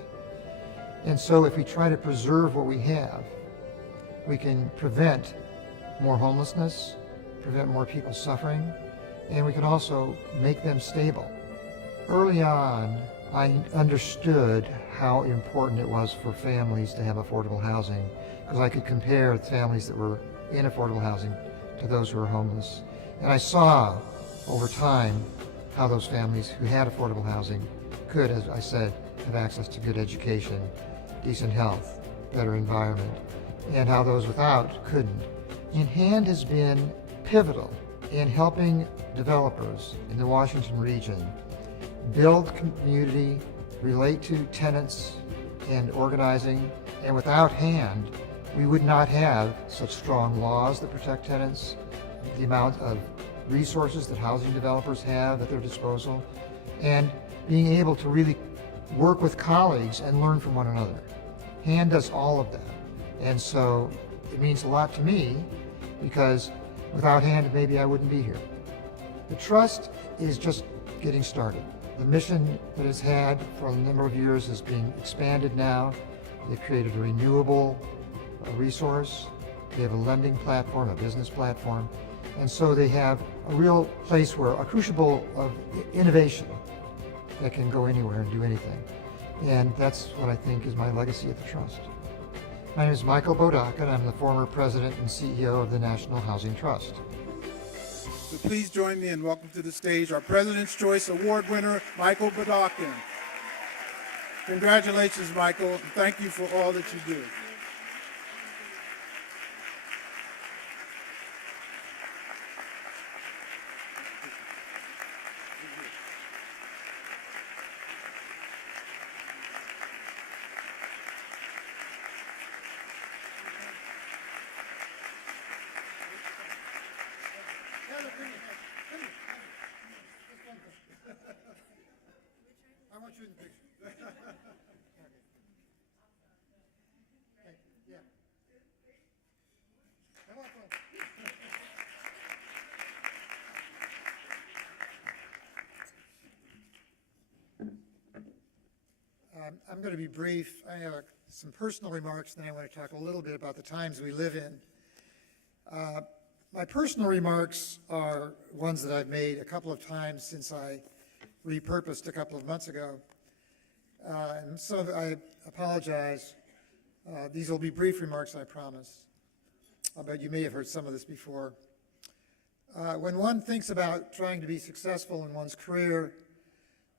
And so if we try to preserve what we have, we can prevent more homelessness, prevent more people suffering, and we can also make them stable. Early on, I understood how important it was for families to have affordable housing, because I could compare families that were in affordable housing to those who were homeless. And I saw over time how those families who had affordable housing could, as I said, have access to good education, decent health, better environment, and how those without couldn't. And HAND has been pivotal in helping developers in the Washington region build community, relate to tenants and organizing, and without HAND, we would not have such strong laws that protect tenants, the amount of resources that housing developers have at their disposal, and being able to really work with colleagues and learn from one another. HAND does all of that. And so it means a lot to me because without HAND, maybe I wouldn't be here. The trust is just getting started. The mission that it's had for a number of years is being expanded now. They've created a renewable resource. They have a lending platform, a business platform. And so they have a real place where a crucible of innovation that can go anywhere and do anything. And that's what I think is my legacy at the Trust. My name is Michael Bodaka, and I'm the former president and CEO of the National Housing Trust. So please join me and welcome to the stage our President's Choice Award winner, Michael Bodaka. Congratulations, Michael, and thank you for all that you do. I want you in the picture. Yeah. Come on, I'm going to be brief. I have some personal remarks, then I want to talk a little bit about the times we live in. My personal remarks are ones that I've made a couple of times since I repurposed a couple of months ago. And so I apologize. These will be brief remarks, I promise. But you may have heard some of this before. When one thinks about trying to be successful in one's career,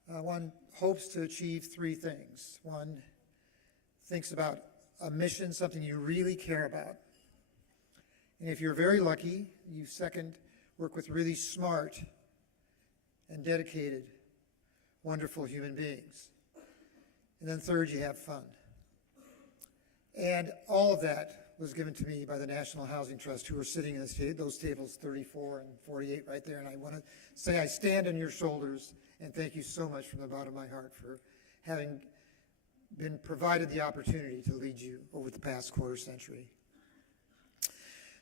one hopes to achieve three things. One thinks about a mission, something you really care about. And if you're very lucky, you second, work with really smart and dedicated, wonderful human beings. And then third, you have fun. And all of that was given to me by the National Housing Trust, who are sitting in those tables 34 and 48 right there. And I want to say I stand on your shoulders and thank you so much from the bottom of my heart for having been provided the opportunity to lead you over the past quarter century.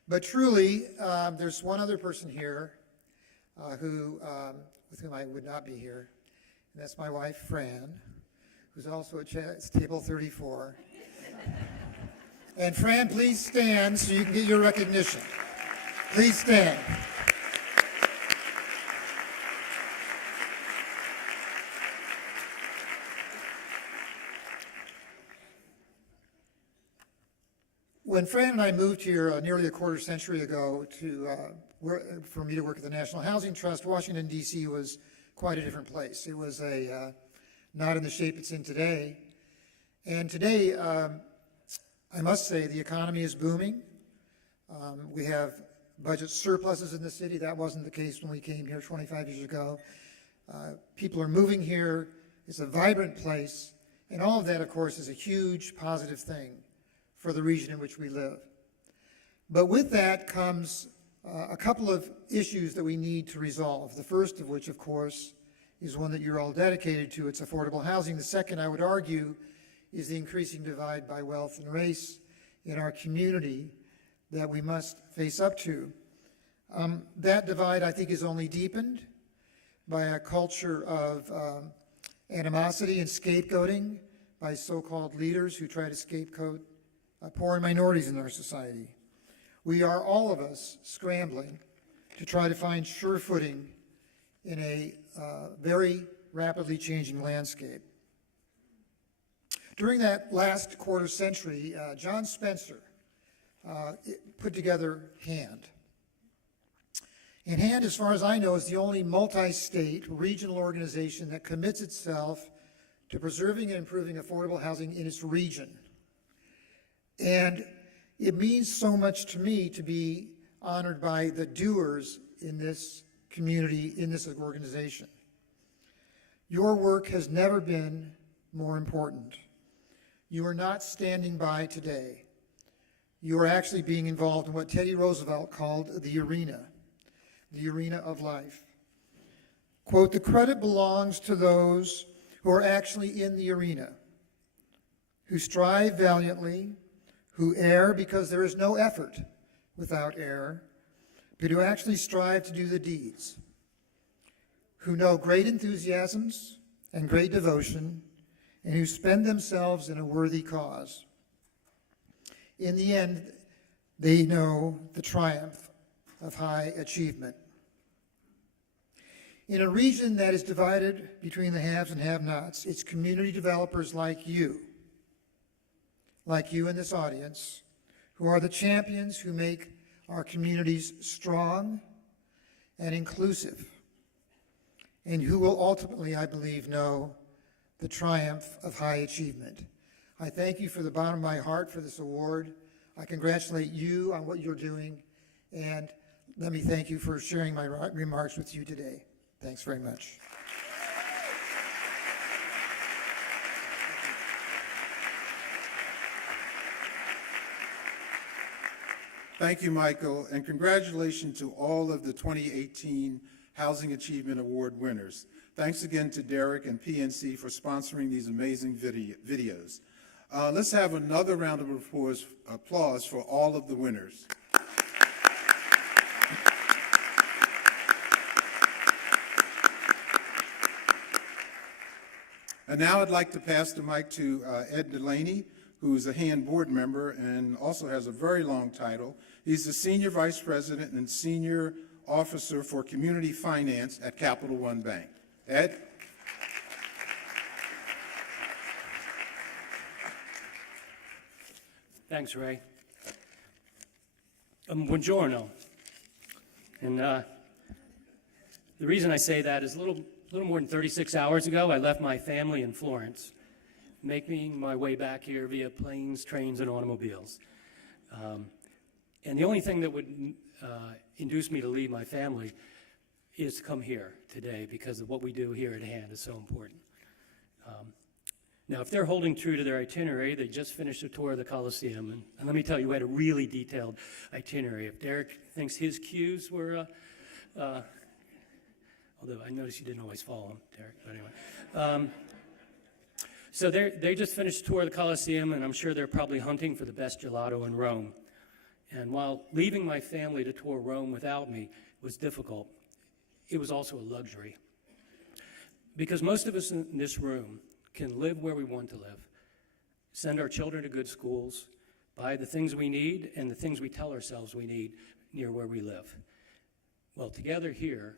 But truly, there's one other person here with whom I would not be here, and that's my wife, Fran, who's also at table 34. And Fran, please stand so you can get your recognition. Please stand. When Fran and I moved here nearly a quarter century ago for me to work at the National Housing Trust, Washington, D.C. was quite a different place. It was not in the shape it's in today. And today, I must say, the economy is booming. We have budget surpluses in the city. That wasn't the case when we came here 25 years ago. People are moving here. It's a vibrant place. And all of that, of course, is a huge positive thing for the region in which we live. But with that comes a couple of issues that we need to resolve. The first of which, of course, is one that you're all dedicated to. It's affordable housing. The second, I would argue, is the increasing divide by wealth and race in our community that we must face up to. That divide, I think, is only deepened by a culture of animosity and scapegoating by so-called leaders who try to scapegoat poor and minorities in our society. We are, all of us, scrambling to try to find sure footing in a very rapidly changing landscape. During that last quarter century, John Spencer put together HAND. And HAND, as far as I know, is the only multi-state regional organization that commits itself to preserving and improving affordable housing in its region. And it means so much to me to be honored by the doers in this community, in this organization. Your work has never been more important. You are not standing by today. You are actually being involved in what Teddy Roosevelt called the arena of life. Quote, the credit belongs to those who are actually in the arena, who strive valiantly, who err because there is no effort without error, but who actually strive to do the deeds, who know great enthusiasms and great devotion, and who spend themselves in a worthy cause. In the end, they know the triumph of high achievement. In a region that is divided between the haves and have-nots, it's community developers like you in this audience, who are the champions who make our communities strong and inclusive, and who will ultimately, I believe, know the triumph of high achievement. I thank you from the bottom of my heart for this award. I congratulate you on what you're doing, and let me thank you for sharing my remarks with you today. Thanks very much. Thank you, Michael, and congratulations to all of the 2018 Housing Achievement Award winners. Thanks again to Derek and PNC for sponsoring these amazing videos. Let's have another round of applause for all of the winners. And now I'd like to pass the mic to Ed Delaney, who's a HAND board member and also has a very long title. He's the Senior Vice President and Senior Officer for Community Finance at Capital One Bank. Ed? Thanks, Ray. Buongiorno. And the reason I say that is a little more than 36 hours ago, I left my family in Florence, making my way back here via planes, trains, and automobiles. And the only thing that would induce me to leave my family is to come here today because of what we do here at HAND is so important. Now, if they're holding true to their itinerary, they just finished a tour of the Coliseum, and let me tell you, we had a really detailed itinerary. If Derek thinks his cues were, although I noticed you didn't always follow him, Derek, but anyway. So they just finished a tour of the Coliseum, and I'm sure they're probably hunting for the best gelato in Rome. And while leaving my family to tour Rome without me was difficult, it was also a luxury. Because most of us in this room can live where we want to live, send our children to good schools, buy the things we need and the things we tell ourselves we need near where we live. Well, together here,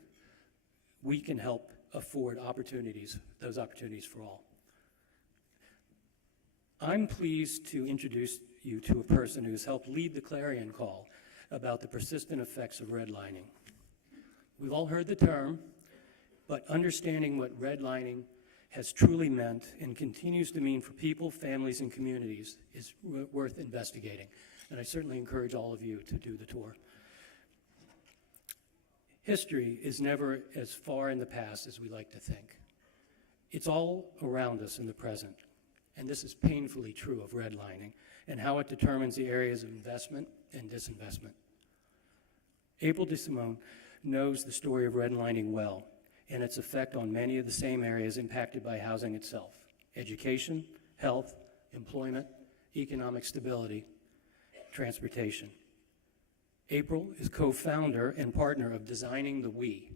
we can help afford opportunities, those opportunities for all. I'm pleased to introduce you to a person who's helped lead the clarion call about the persistent effects of redlining. We've all heard the term, but understanding what redlining has truly meant and continues to mean for people, families, and communities is worth investigating. And I certainly encourage all of you to do the tour. History is never as far in the past as we like to think. It's all around us in the present. And this is painfully true of redlining and how it determines the areas of investment and disinvestment. April DeSimone knows the story of redlining well and its effect on many of the same areas impacted by housing itself: education, health, employment, economic stability, transportation. April is co-founder and partner of Designing the We,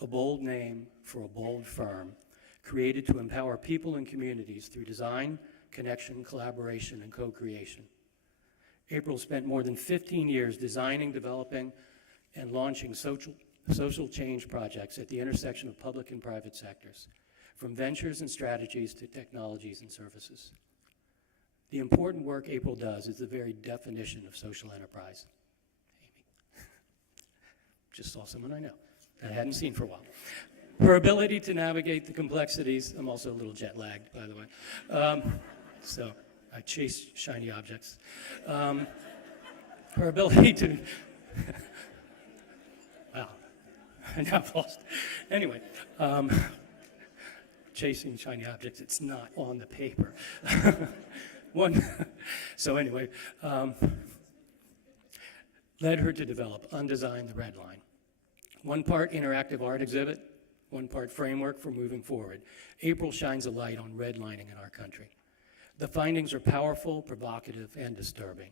a bold name for a bold firm created to empower people and communities through design, connection, collaboration, and co-creation. April spent more than 15 years designing, developing, and launching social change projects at the intersection of public and private sectors, from ventures and strategies to technologies and services. The important work April does is the very definition of social enterprise. Amy. Just saw someone I know that I hadn't seen for a while. Her ability to navigate the complexities, I'm also a little jet lagged, by the way, so I chase shiny objects. Her ability to, wow, now I've lost. Anyway, chasing shiny objects, it's not on the paper. So anyway, led her to develop Undesign the Red Line. One part interactive art exhibit, one part framework for moving forward. April shines a light on redlining in our country. The findings are powerful, provocative, and disturbing.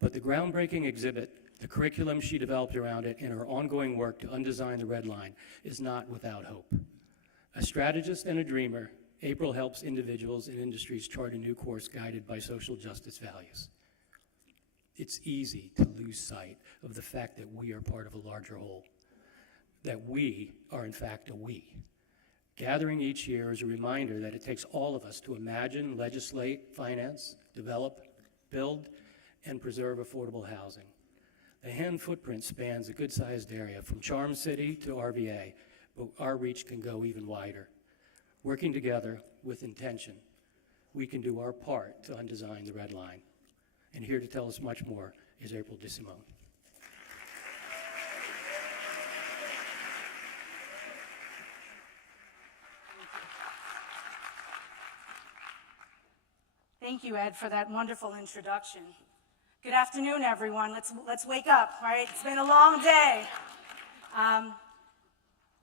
But the groundbreaking exhibit, the curriculum she developed around it, and her ongoing work to undesign the red line is not without hope. A strategist and a dreamer, April helps individuals and industries chart a new course guided by social justice values. It's easy to lose sight of the fact that we are part of a larger whole, that we are in fact a we. Gathering each year is a reminder that it takes all of us to imagine, legislate, finance, develop, build, and preserve affordable housing. The hand footprint spans a good-sized area from Charm City to RVA, but our reach can go even wider. Working together with intention, we can do our part to undesign the red line. And here to tell us much more is April DeSimone. Thank you, Ed, for that wonderful introduction. Good afternoon, everyone. Let's wake up, right? It's been a long day.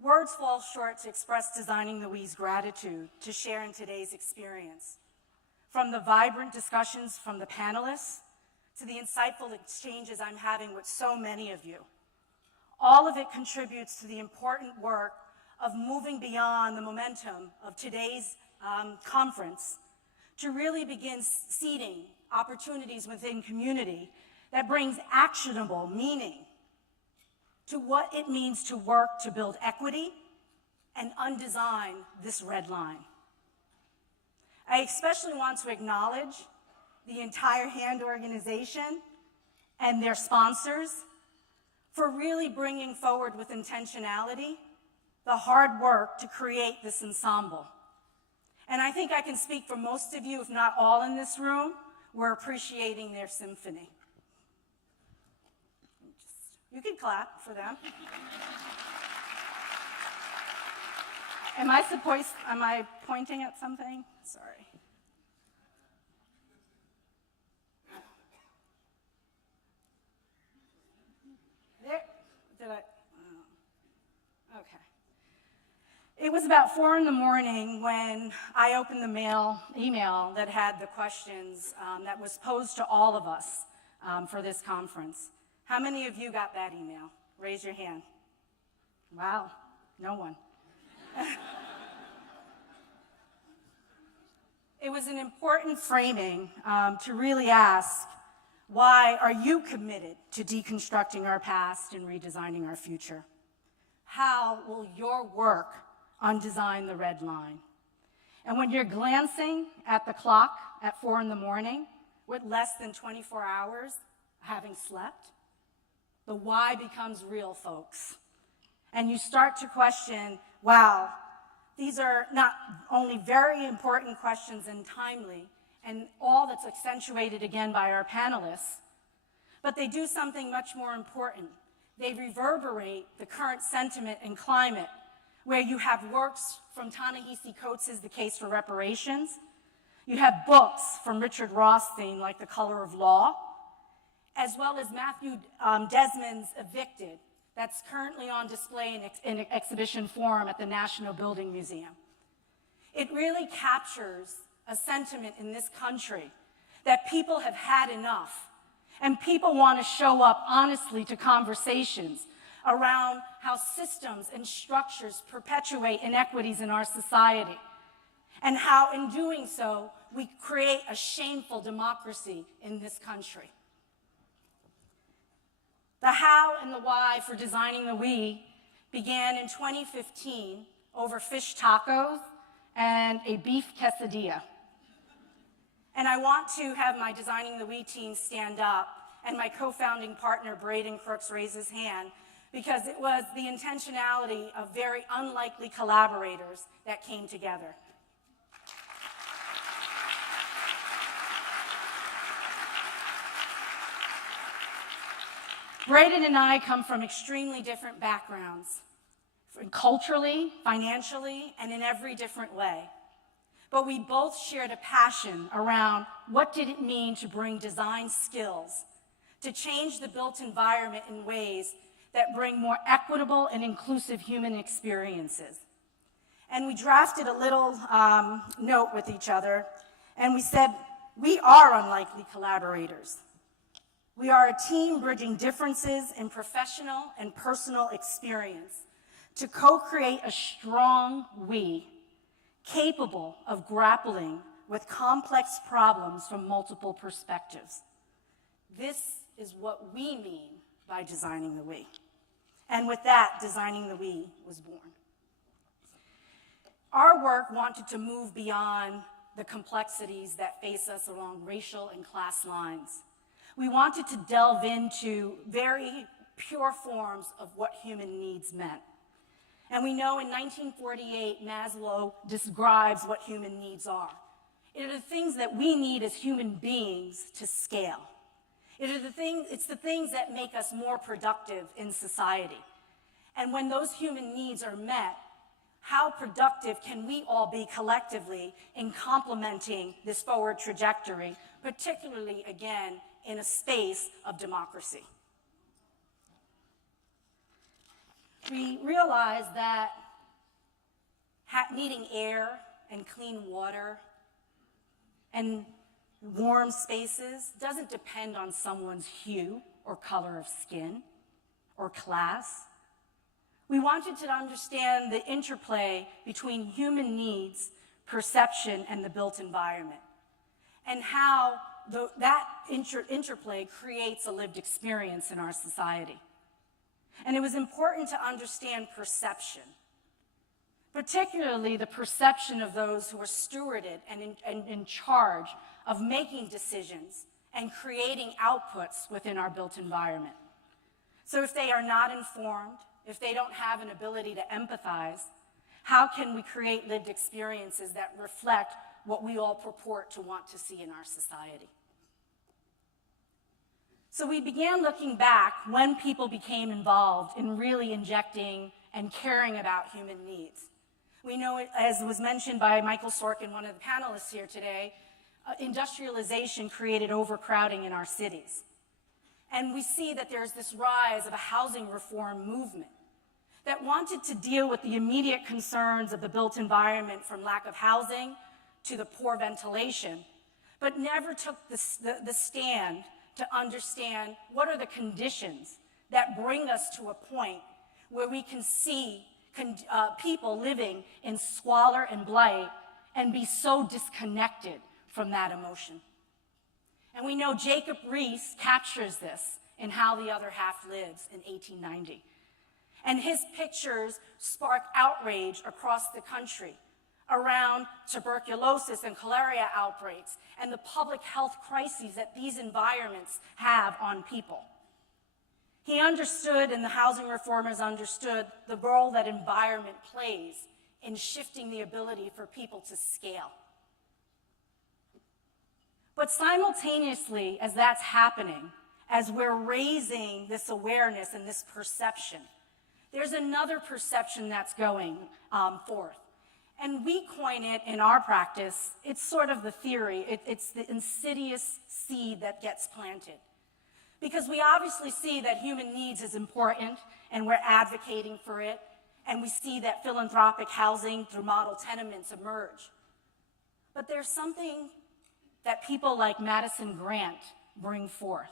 Words fall short to express Designing the We's gratitude to share in today's experience. From the vibrant discussions from the panelists to the insightful exchanges I'm having with so many of you. All of it contributes to the important work of moving beyond the momentum of today's conference to really begin seeding opportunities within community that brings actionable meaning to what it means to work to build equity and undesign this red line. I especially want to acknowledge the entire HAND organization and their sponsors for really bringing forward with intentionality the hard work to create this ensemble. And I think I can speak for most of you, if not all in this room, we're appreciating their symphony. You can clap for them. Am I pointing at something? Sorry. There, did I? Oh, okay. It was about 4 in the morning when I opened the email that had the questions that was posed to all of us for this conference. How many of you got that email? Raise your hand. Wow, no one. It was an important framing to really ask, why are you committed to deconstructing our past and redesigning our future? How will your work undesign the red line? And when you're glancing at the clock at 4 in the morning with less than 24 hours having slept, the why becomes real, folks. And you start to question, wow, these are not only very important questions and timely, and all that's accentuated again by our panelists, but they do something much more important. They reverberate the current sentiment and climate, where you have works from Ta-Nehisi Coates' The Case for Reparations. You have books from Richard Rothstein, like The Color of Law, as well as Matthew Desmond's Evicted, that's currently on display in exhibition form at the National Building Museum. It really captures a sentiment in this country that people have had enough, and people want to show up honestly to conversations around how systems and structures perpetuate inequities in our society, and how in doing so, we create a shameful democracy in this country. The how and the why for Designing the We began in 2015 over fish tacos and a beef quesadilla. And I want to have my Designing the We team stand up, and my co-founding partner, Braden Crooks, raise his hand, because it was the intentionality of very unlikely collaborators that came together. Braden and I come from extremely different backgrounds, culturally, financially, and in every different way. But we both shared a passion around what did it mean to bring design skills, to change the built environment in ways that bring more equitable and inclusive human experiences. And we drafted a little note with each other, and we said, we are unlikely collaborators. We are a team bridging differences in professional and personal experience to co-create a strong we, capable of grappling with complex problems from multiple perspectives. This is what we mean by designing the we. And with that, designing the we was born. Our work wanted to move beyond the complexities that face us along racial and class lines. We wanted to delve into very pure forms of what human needs meant. And we know in 1948, Maslow describes what human needs are. It are the things that we need as human beings to scale. It's the things that make us more productive in society. And when those human needs are met, how productive can we all be collectively in complementing this forward trajectory, particularly, again, in a space of democracy? We realize that needing air and clean water and warm spaces doesn't depend on someone's hue or color of skin or class. We wanted to understand the interplay between human needs, perception, and the built environment, and how that interplay creates a lived experience in our society. And it was important to understand perception, particularly the perception of those who are stewarded and in charge of making decisions and creating outputs within our built environment. So if they are not informed, if they don't have an ability to empathize, how can we create lived experiences that reflect what we all purport to want to see in our society? So we began looking back when people became involved in really injecting and caring about human needs. We know, as was mentioned by Michael Sorkin, one of the panelists here today, industrialization created overcrowding in our cities. And we see that there's this rise of a housing reform movement that wanted to deal with the immediate concerns of the built environment, from lack of housing to the poor ventilation, but never took the stand to understand what are the conditions that bring us to a point where we can see people living in squalor and blight and be so disconnected from that emotion. And we know Jacob Riis captures this in How the Other Half Lives in 1890. And his pictures spark outrage across the country around tuberculosis and cholera outbreaks and the public health crises that these environments have on people. He understood, and the housing reformers understood, the role that environment plays in shifting the ability for people to scale. But simultaneously, as that's happening, as we're raising this awareness and this perception, there's another perception that's going forth. And we coin it in our practice, it's sort of the theory, it's the insidious seed that gets planted. Because we obviously see that human needs is important, and we're advocating for it, and we see that philanthropic housing through model tenements emerge. But there's something that people like Madison Grant bring forth.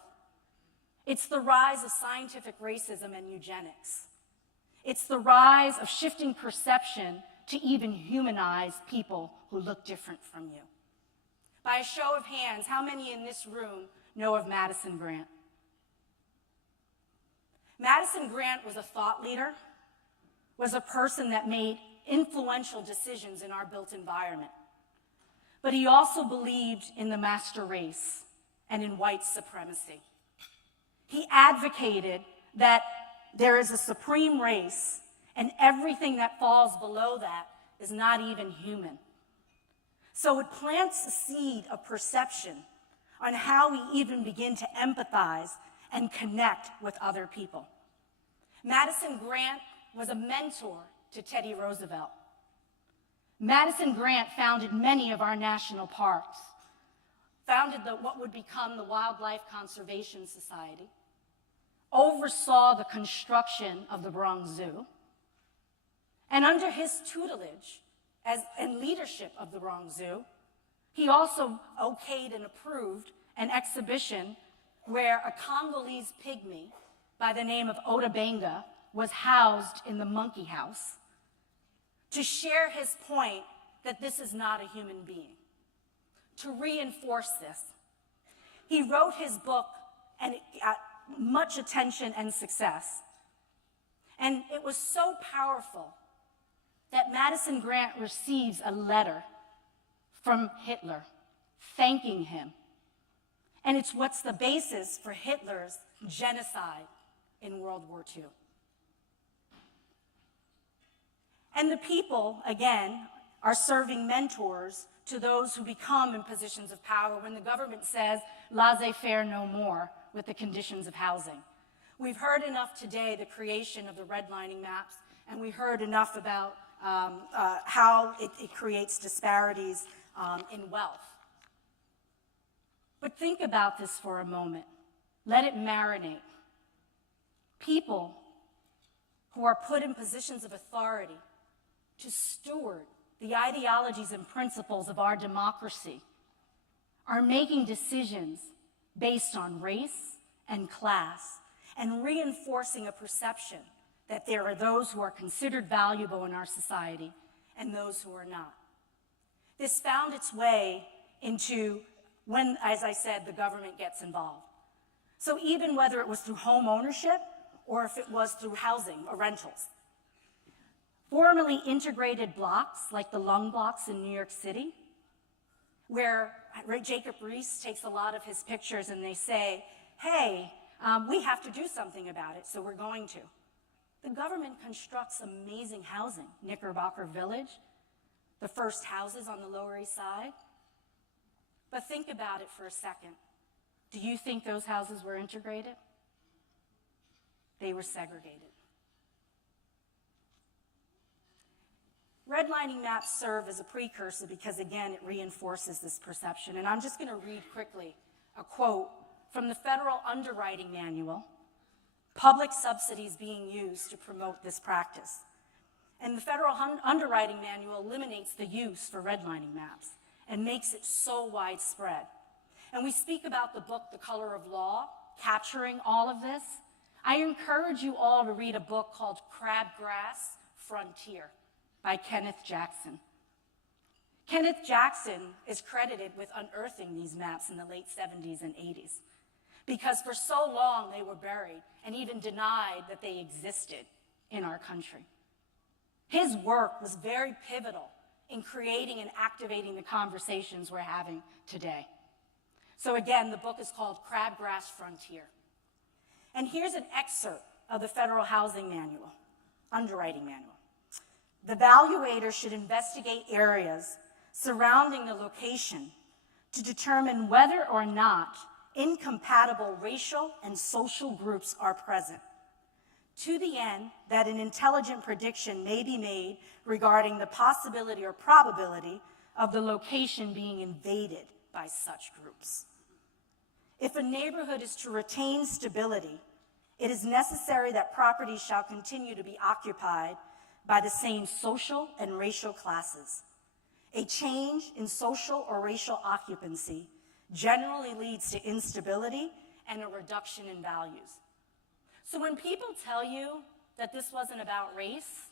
It's the rise of scientific racism and eugenics. It's the rise of shifting perception to even humanize people who look different from you. By a show of hands, how many in this room know of Madison Grant? Madison Grant was a thought leader, was a person that made influential decisions in our built environment. But he also believed in the master race and in white supremacy. He advocated that there is a supreme race, and everything that falls below that is not even human. So it plants a seed of perception on how we even begin to empathize and connect with other people. Madison Grant was a mentor to Teddy Roosevelt. Madison Grant founded many of our national parks, founded what would become the Wildlife Conservation Society, oversaw the construction of the Bronx Zoo, and under his tutelage and leadership of the Bronx Zoo, he also okayed and approved an exhibition where a Congolese pygmy by the name of Ota Benga was housed in the monkey house to share his point that this is not a human being. To reinforce this, he wrote his book, and it got much attention and success. And it was so powerful that Madison Grant receives a letter from Hitler thanking him. And it's what's the basis for Hitler's genocide in World War II. And the people, again, are serving mentors to those who become in positions of power when the government says, laissez-faire no more with the conditions of housing. We've heard enough today, the creation of the redlining maps, and we heard enough about how it creates disparities in wealth. But think about this for a moment. Let it marinate. People who are put in positions of authority to steward the ideologies and principles of our democracy are making decisions based on race and class and reinforcing a perception that there are those who are considered valuable in our society and those who are not. This found its way into when, as I said, the government gets involved. So even whether it was through home ownership or if it was through housing or rentals. Formerly integrated blocks, like the Lung blocks in New York City, where Jacob Riis takes a lot of his pictures and they say, hey, we have to do something about it, so we're going to. The government constructs amazing housing. Knickerbocker Village, the first houses on the Lower East Side. But think about it for a second. Do you think those houses were integrated? They were segregated. Redlining maps serve as a precursor because, again, it reinforces this perception. And I'm just going to read quickly a quote from the Federal Underwriting Manual, public subsidies being used to promote this practice. And the Federal Underwriting Manual eliminates the use for redlining maps and makes it so widespread. And we speak about the book, The Color of Law, capturing all of this. I encourage you all to read a book called Crabgrass Frontier by Kenneth Jackson. Kenneth Jackson is credited with unearthing these maps in the late 70s and 80s because for so long they were buried and even denied that they existed in our country. His work was very pivotal in creating and activating the conversations we're having today. So again, the book is called Crabgrass Frontier. And here's an excerpt of the Federal Housing Manual, Underwriting Manual. The valuator should investigate areas surrounding the location to determine whether or not incompatible racial and social groups are present, to the end that an intelligent prediction may be made regarding the possibility or probability of the location being invaded by such groups. If a neighborhood is to retain stability, it is necessary that property shall continue to be occupied by the same social and racial classes. A change in social or racial occupancy generally leads to instability and a reduction in values. So when people tell you that this wasn't about race,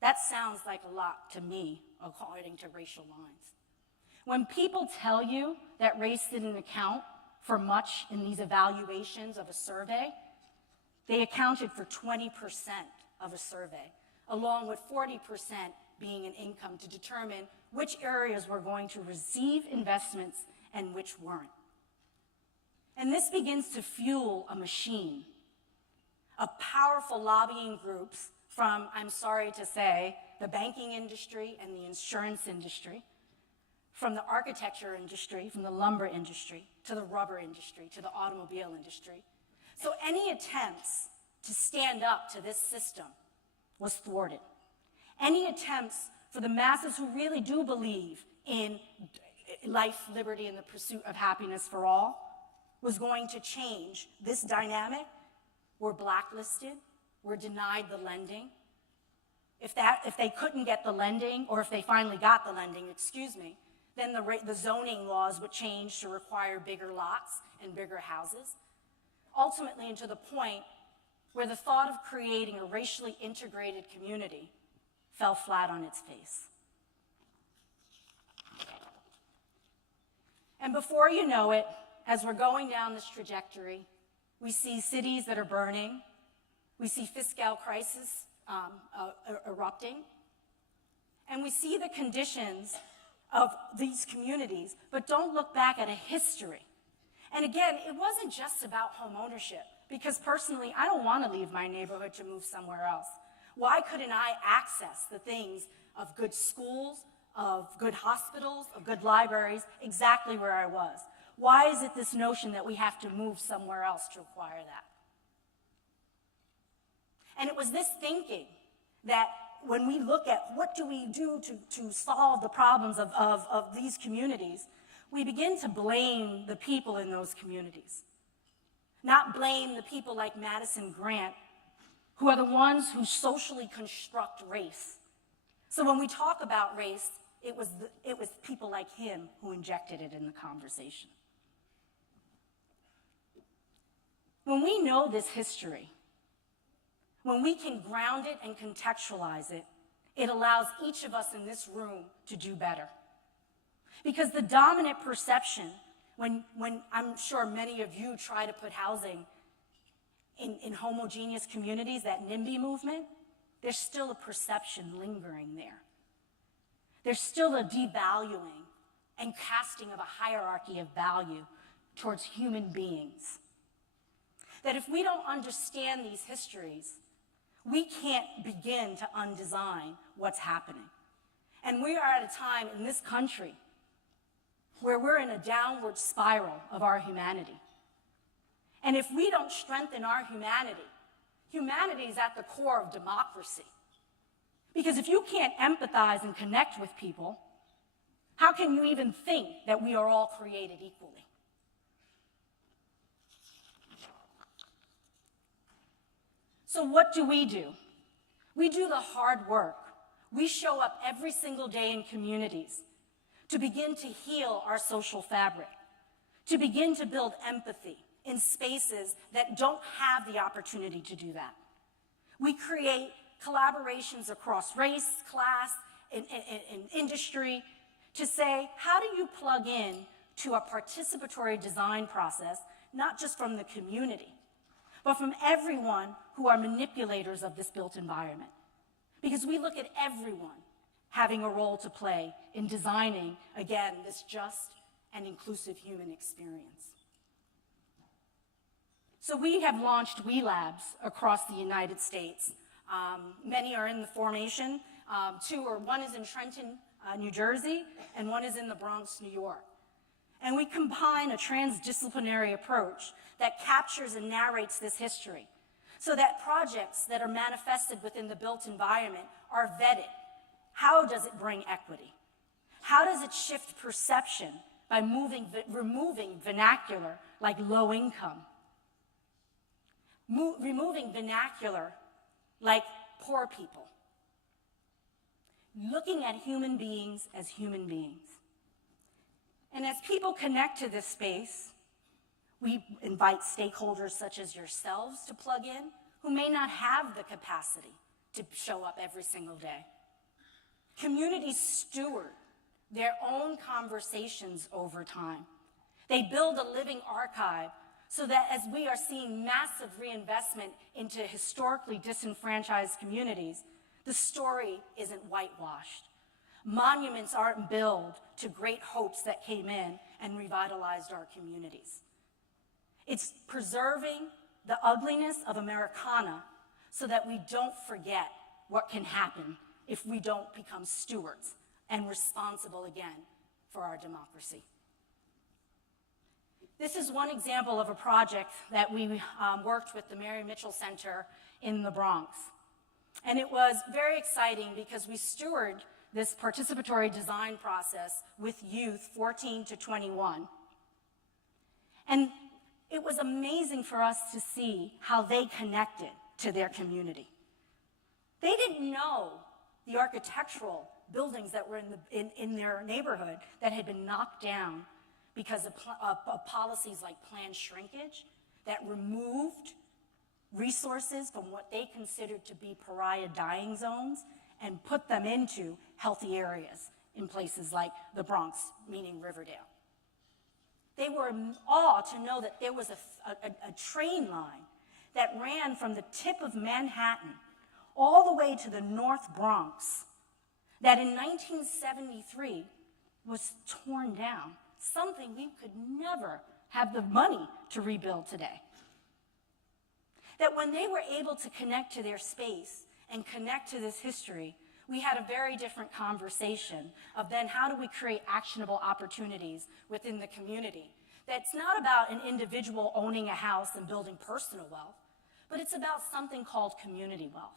that sounds like a lot to me, according to racial lines. When people tell you that race didn't account for much in these evaluations of a survey, they accounted for 20% of a survey, along with 40% being an income to determine which areas were going to receive investments and which weren't. And this begins to fuel a machine of powerful lobbying groups from, I'm sorry to say, the banking industry and the insurance industry, from the architecture industry, from the lumber industry, to the rubber industry, to the automobile industry. So any attempts to stand up to this system was thwarted. Any attempts for the masses who really do believe in life, liberty, and the pursuit of happiness for all was going to change this dynamic were blacklisted, were denied the lending. If they couldn't get the lending, or if they finally got the lending, then the zoning laws would change to require bigger lots and bigger houses, ultimately into the point where the thought of creating a racially integrated community fell flat on its face. And before you know it, as we're going down this trajectory, we see cities that are burning, we see fiscal crisis erupting, and we see the conditions of these communities, but don't look back at a history. And again, it wasn't just about home ownership, because personally, I don't want to leave my neighborhood to move somewhere else. Why couldn't I access the things of good schools, of good hospitals, of good libraries, exactly where I was? Why is it this notion that we have to move somewhere else to acquire that? And it was this thinking that when we look at what do we do to solve the problems of these communities, we begin to blame the people in those communities. Not blame the people like Madison Grant, who are the ones who socially construct race. So when we talk about race, it was people like him who injected it in the conversation. When we know this history, when we can ground it and contextualize it, it allows each of us in this room to do better. Because the dominant perception, when I'm sure many of you try to put housing in homogeneous communities, that NIMBY movement, there's still a perception lingering there. There's still a devaluing and casting of a hierarchy of value towards human beings. That if we don't understand these histories, we can't begin to undesign what's happening. And we are at a time in this country where we're in a downward spiral of our humanity. And if we don't strengthen our humanity, humanity is at the core of democracy. Because if you can't empathize and connect with people, how can you even think that we are all created equally? So what do? We do the hard work. We show up every single day in communities to begin to heal our social fabric, to begin to build empathy in spaces that don't have the opportunity to do that. We create collaborations across race, class, and industry to say, how do you plug in to a participatory design process, not just from the community, but from everyone who are manipulators of this built environment? Because we look at everyone having a role to play in designing, again, this just and inclusive human experience. So we have launched We Labs across the United States. Many are in the formation. One is in Trenton, New Jersey, and one is in the Bronx, New York. And we combine a transdisciplinary approach that captures and narrates this history so that projects that are manifested within the built environment are vetted. How does it bring equity? How does it shift perception by removing vernacular like low income? Removing vernacular like poor people. Looking at human beings as human beings. And as people connect to this space, we invite stakeholders such as yourselves to plug in, who may not have the capacity to show up every single day. Communities steward their own conversations over time. They build a living archive so that as we are seeing massive reinvestment into historically disenfranchised communities, the story isn't whitewashed. Monuments aren't built to great hopes that came in and revitalized our communities. It's preserving the ugliness of Americana so that we don't forget what can happen if we don't become stewards and responsible again for our democracy. This is one example of a project that we worked with the Mary Mitchell Center in the Bronx. And it was very exciting because we steward this participatory design process with youth 14 to 21. And It was amazing for us to see how they connected to their community. They didn't know the architectural buildings that were in their neighborhood that had been knocked down because of policies like planned shrinkage that removed resources from what they considered to be pariah dying zones and put them into healthy areas in places like the Bronx, meaning Riverdale. They were in awe to know that there was a train line that ran from the tip of Manhattan all the way to the North Bronx, that in 1973 was torn down, something we could never have the money to rebuild today. That when they were able to connect to their space and connect to this history, we had a very different conversation of then how do we create actionable opportunities within the community. That's not about an individual owning a house and building personal wealth, but it's about something called community wealth.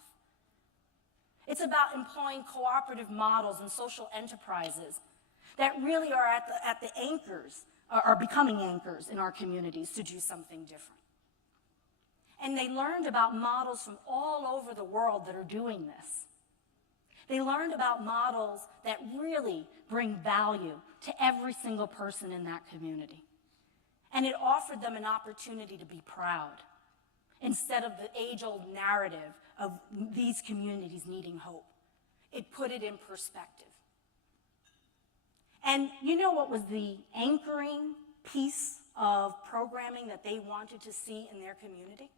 It's about employing cooperative models and social enterprises that really are at the anchors, are becoming anchors in our communities to do something different. And they learned about models from all over the world that are doing this. They learned about models that really bring value to every single person in that community. And it offered them an opportunity to be proud instead of the age-old narrative of these communities needing hope. It put it in perspective. And you know what was the anchoring piece of programming that they wanted to see in their community?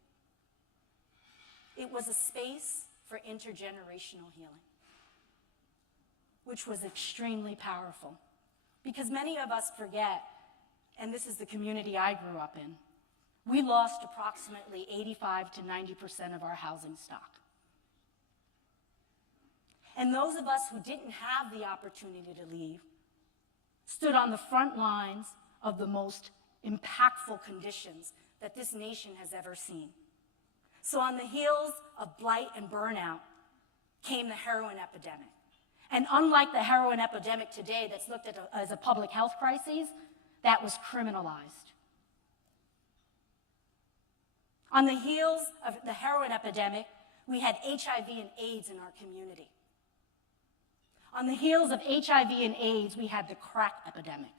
It was a space for intergenerational healing, which was extremely powerful. Because many of us forget, and this is the community I grew up in, we lost approximately 85 to 90% of our housing stock. And those of us who didn't have the opportunity to leave stood on the front lines of the most impactful conditions that this nation has ever seen. So on the heels of blight and burnout came the heroin epidemic. And unlike the heroin epidemic today that's looked at as a public health crisis, that was criminalized. On the heels of the heroin epidemic, we had HIV and AIDS in our community. On the heels of HIV and AIDS, we had the crack epidemic.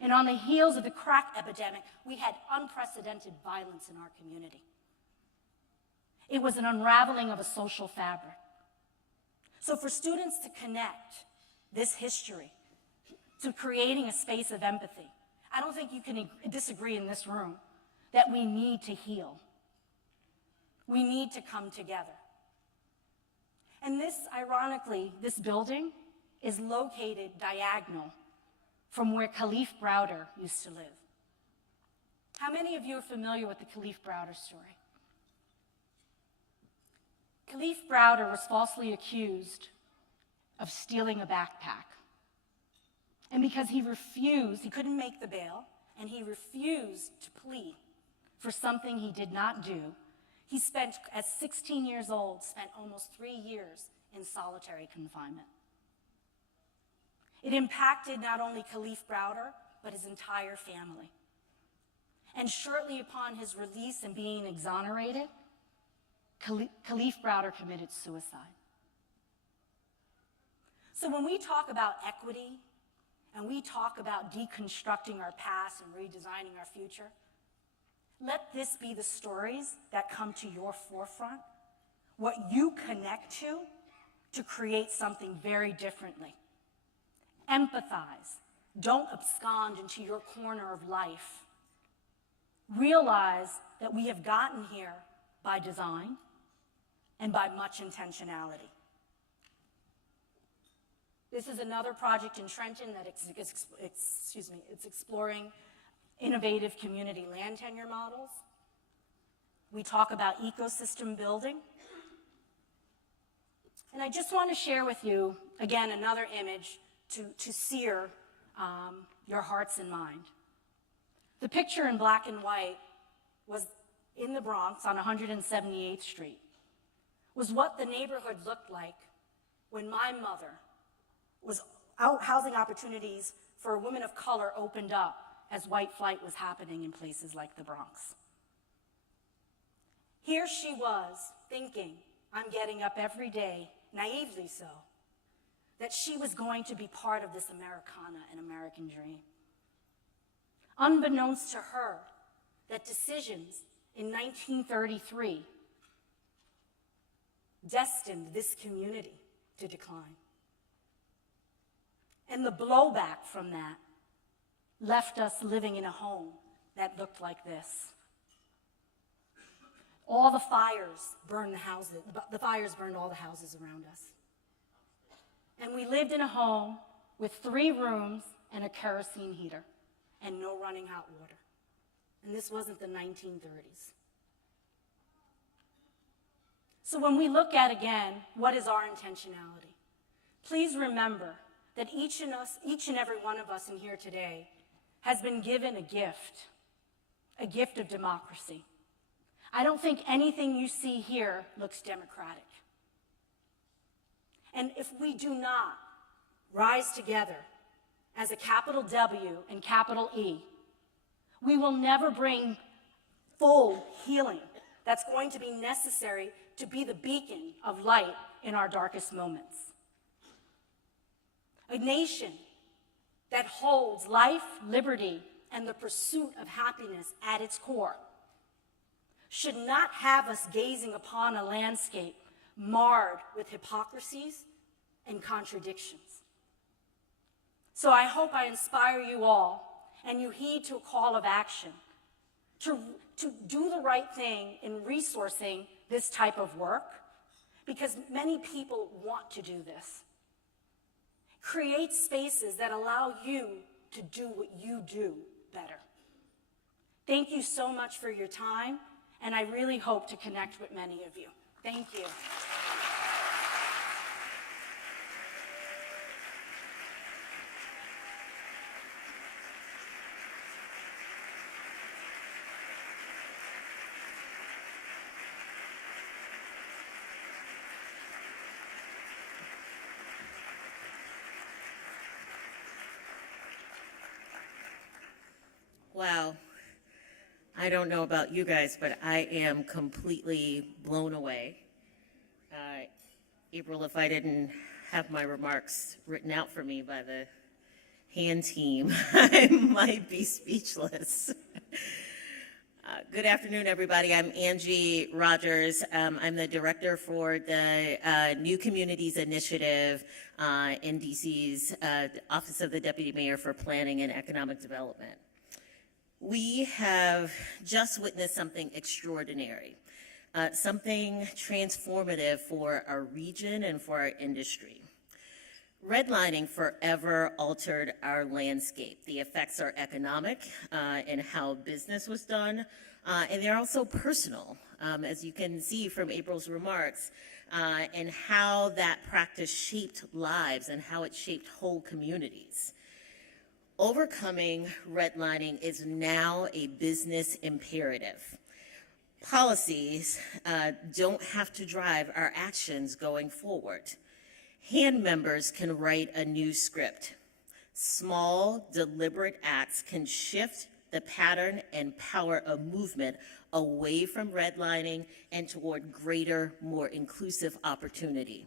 And on the heels of the crack epidemic, we had unprecedented violence in our community. It was an unraveling of a social fabric. So for students to connect this history to creating a space of empathy, I don't think you can disagree in this room that we need to heal. We need to come together. And this, ironically, this building is located diagonal from where Khalif Browder used to live. How many of you are familiar with the Khalif Browder story? Khalif Browder was falsely accused of stealing a backpack. And because he refused, he couldn't make the bail, and he refused to plead for something he did not do, he spent, at 16 years old, spent almost 3 years in solitary confinement. It impacted not only Khalif Browder, but his entire family. And shortly upon his release and being exonerated, Khalif Browder committed suicide. So when we talk about equity, and we talk about deconstructing our past and redesigning our future, let this be the stories that come to your forefront, what you connect to create something very differently. Empathize. Don't abscond into your corner of life. Realize that we have gotten here by design and by much intentionality. This is another project in Trenton that it's exploring innovative community land tenure models. We talk about ecosystem building. And I just want to share with you, again, another image to sear your hearts and mind. The picture in black and white was in the Bronx on 178th Street, was what the neighborhood looked like when my mother was out housing opportunities for women of color opened up as white flight was happening in places like the Bronx. Here she was, thinking, I'm getting up every day, naively so, that she was going to be part of this Americana and American dream. Unbeknownst to her, that decisions in 1933 destined this community to decline. And the blowback from that left us living in a home that looked like this. All the fires burned the houses, the fires burned all the houses around us. And we lived in a home with 3 rooms and a kerosene heater and no running hot water. And this wasn't the 1930s. So when we look at, again, what is our intentionality, please remember that each and every one of us in here today has been given a gift of democracy. I don't think anything you see here looks democratic. And if we do not rise together as a capital W and capital E, we will never bring full healing that's going to be necessary to be the beacon of light in our darkest moments. A nation that holds life, liberty, and the pursuit of happiness at its core should not have us gazing upon a landscape marred with hypocrisies and contradictions. So I hope I inspire you all and you heed to a call of action to do the right thing in resourcing this type of work, because many people want to do this. Create spaces that allow you to do what you do better. Thank you so much for your time, and I really hope to connect with many of you. Thank you. Wow. I don't know about you guys, but I am completely blown away. April, if I didn't have my remarks written out for me by the hand team, I might be speechless. Good afternoon, everybody. I'm Angie Rogers. I'm the director for the New Communities Initiative in DC's Office of the Deputy Mayor for Planning and Economic Development. We have just witnessed something extraordinary, something transformative for our region and for our industry. Redlining forever altered our landscape. The effects are economic and how business was done, and they're also personal, as you can see from April's remarks, and how that practice shaped lives and how it shaped whole communities. Overcoming redlining is now a business imperative. Policies don't have to drive our actions going forward. Hand members can write a new script. Small, deliberate acts can shift the pattern and power of movement away from redlining and toward greater, more inclusive opportunity.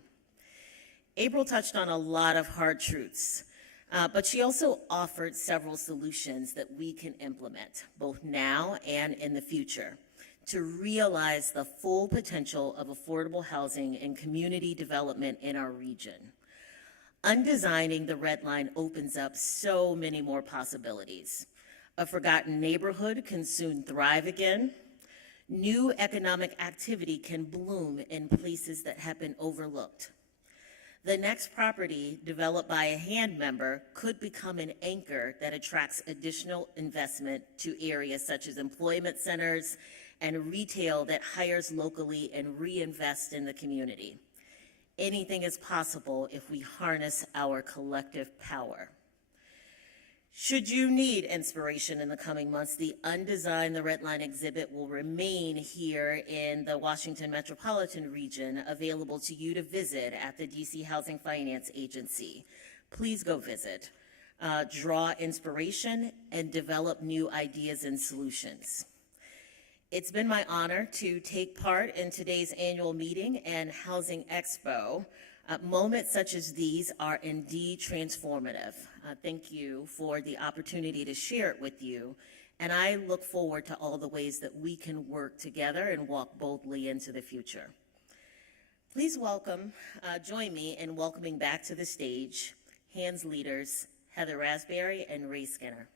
April touched on a lot of hard truths. But she also offered several solutions that we can implement, both now and in the future, to realize the full potential of affordable housing and community development in our region. Undesigning the red line opens up so many more possibilities. A forgotten neighborhood can soon thrive again. New economic activity can bloom in places that have been overlooked. The next property developed by a hand member could become an anchor that attracts additional investment to areas such as employment centers and retail that hires locally and reinvests in the community. Anything is possible if we harness our collective power. Should you need inspiration in the coming months, the Undesign the Red Line exhibit will remain here in the Washington metropolitan region, available to you to visit at the DC Housing Finance Agency. Please go visit. draw inspiration, and develop new ideas and solutions. It's been my honor to take part in today's annual meeting and Housing Expo. Moments such as these are indeed transformative. Thank you for the opportunity to share it with you, and I look forward to all the ways that we can work together and walk boldly into the future. Please join me in welcoming back to the stage HANDS leaders Heather Raspberry and Ray Skinner.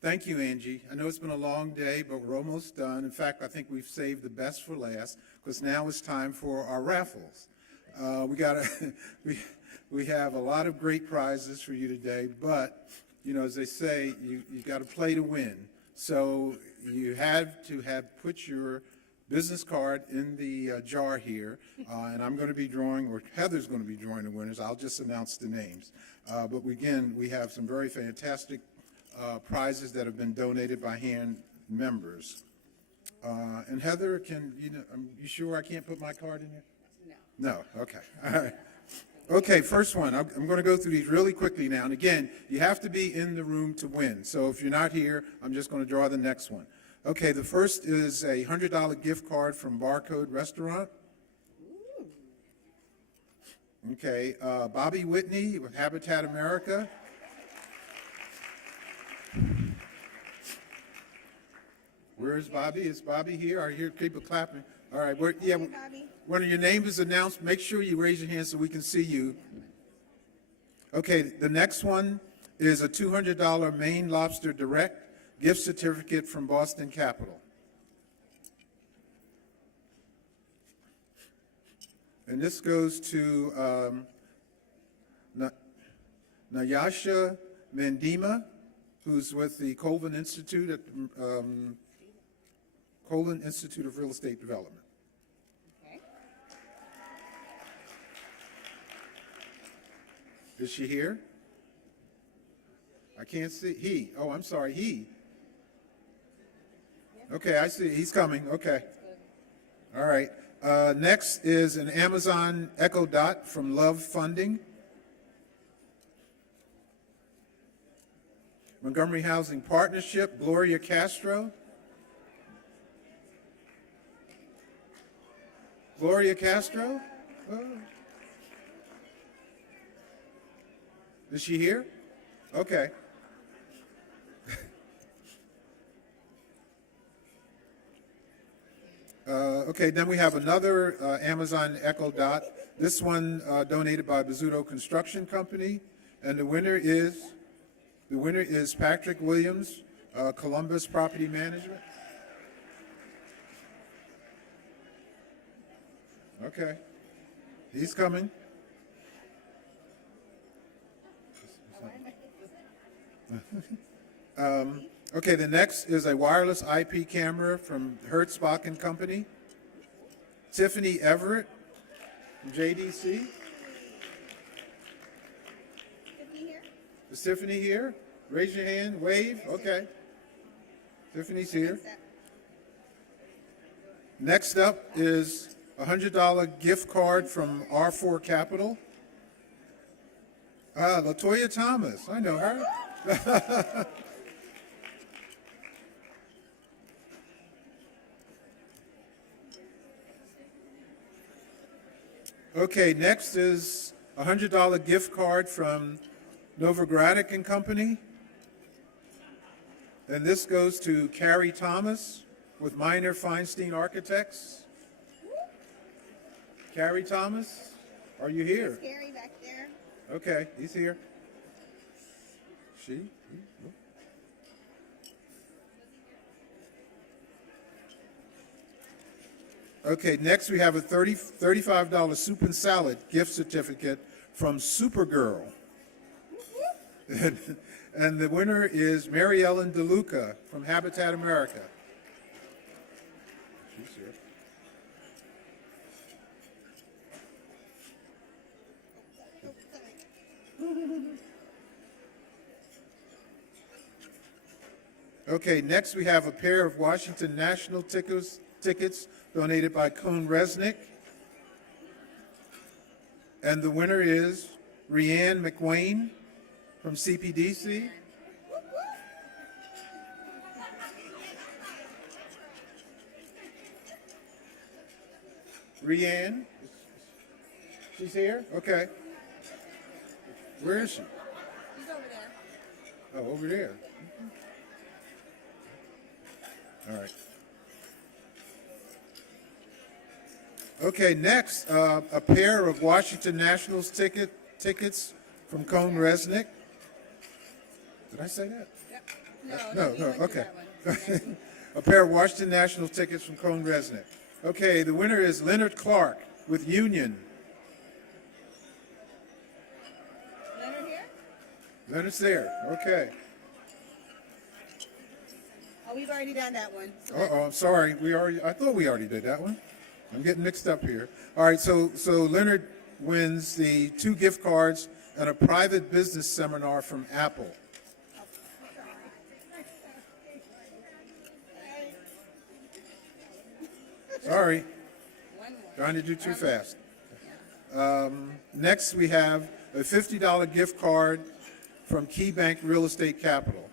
Thank you, Angie. I know it's been a long day, but we're almost done. In fact, I think we've saved the best for last, because now it's time for our raffles. We have a lot of great prizes for you today, but, you know, as they say, you got to play to win. So you have to put your business card in the jar here, and I'm going to be drawing, or Heather's going to be drawing the winners. I'll just announce the names. But again, we have some very fantastic prizes that have been donated by HAND members. And Heather, you sure I can't put my card in here? No. No, okay, all right. Okay, first one, I'm going to go through these really quickly now. And again, you have to be in the room to win. So if you're not here, I'm just going to draw the next one. Okay, the first is a $100 gift card from Barcode Restaurant. Okay, Bobby Whitney with Habitat America. Where's Bobby? Is Bobby here? I hear people clapping. All right, when your name is announced, make sure you raise your hand so we can see you. Okay, the next one is a $200 Maine Lobster Direct gift certificate from Boston Capital. And this goes to Nayasha Mandima, who's with the Colvin Institute at Colvin Institute of Real Estate Development. Okay. Is she here? I can't see. He. Oh, I'm sorry. He. Okay, I see. He's coming. Okay. All right. Next is an Amazon Echo Dot from Love Funding. Montgomery Housing Partnership, Gloria Castro. Gloria Castro? Oh. Is she here? Okay. Okay, then we have another Amazon Echo Dot. This one donated by Bizzuto Construction Company, and the winner is Patrick Williams, Columbus Property Management. Okay, he's coming. Okay, the next is a wireless IP camera from Hertzbach and Company. Tiffany Everett from JDC. Tiffany here? Is Tiffany here? Raise your hand, wave, okay. Tiffany's here. Next up is a $100 gift card from R4 Capital. LaToya Thomas, I know her. Okay, next is a $100 gift card from Novogradic and Company. And this goes to Carrie Thomas with Minor Feinstein Architects. Carrie Thomas, are you here? Gary back there. Okay, he's here. She? Okay, next we have a $35 soup and salad gift certificate from Supergirl. And the winner is Mary Ellen DeLuca from Habitat America. She's here. Okay, next we have a pair of Washington National tickets tickets donated by Cone Resnick. And the winner is Rianne McWayne from CPDC. Rianne, she's here? Okay. Where is she? She's over there. Oh, over there. All right. Okay, next, a pair of Washington Nationals tickets from Cone Resnick. Did I say that? Yep. No, okay. A pair of Washington Nationals tickets from Cone Resnick. Okay, the winner is Leonard Clark with Union. Leonard here? Leonard's there, okay. Oh, we've already done that one. Uh-oh, I'm sorry, I thought we already did that one. I'm getting mixed up here. All right, so Leonard wins the 2 gift cards and a private business seminar from Apple. Sorry, trying to do too fast. Next, we have a $50 gift card from KeyBank Real Estate Capital.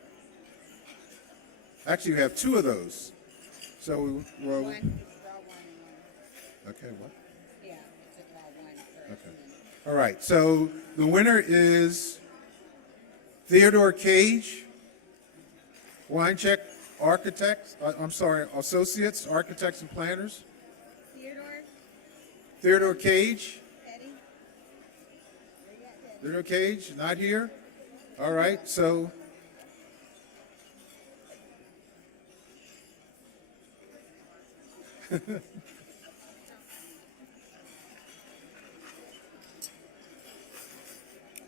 Actually, we have 2 of those. So, well, okay, what? Yeah, just about one first. Okay. All right, so the winner is Theodore Cage, Winecheck Architects, Associates, Architects and Planners. Theodore Cage. Theodore Cage, not here? All right, so.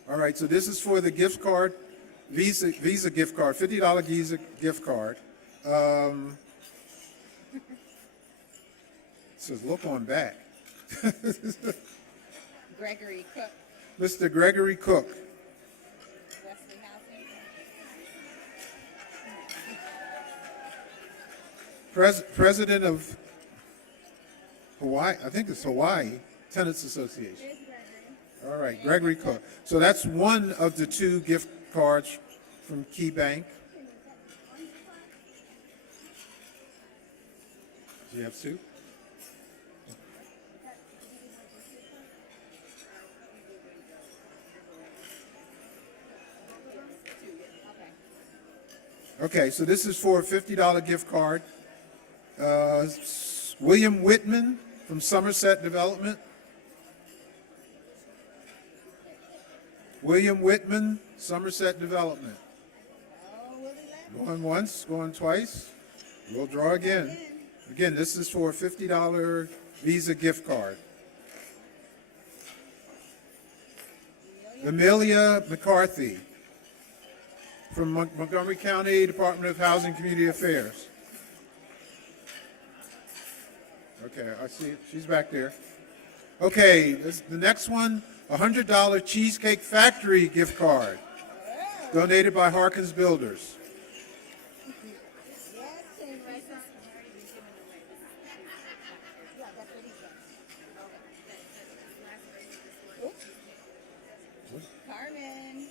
All right, so this is for the gift card, Visa gift card, $50 Visa gift card. It says, look on back. Gregory Cook, Mr. Gregory Cook, Wesley Housing. President of Hawaii, I think it's Hawaii Tenants Association. All right, Gregory Cook. So that's one of the 2 gift cards from KeyBank. Do you have 2? Okay, so this is for a $50 gift card. William Whitman from Somerset Development. William Whitman, Somerset Development. Going once, going twice. We'll draw again. Again, this is for a $50 Visa gift card. Amelia McCarthy from Montgomery County Department of Housing and Community Affairs. Okay, I see it. She's back there. Okay, the next one, a $100 Cheesecake Factory gift card, donated by Harkins Builders. Carmen.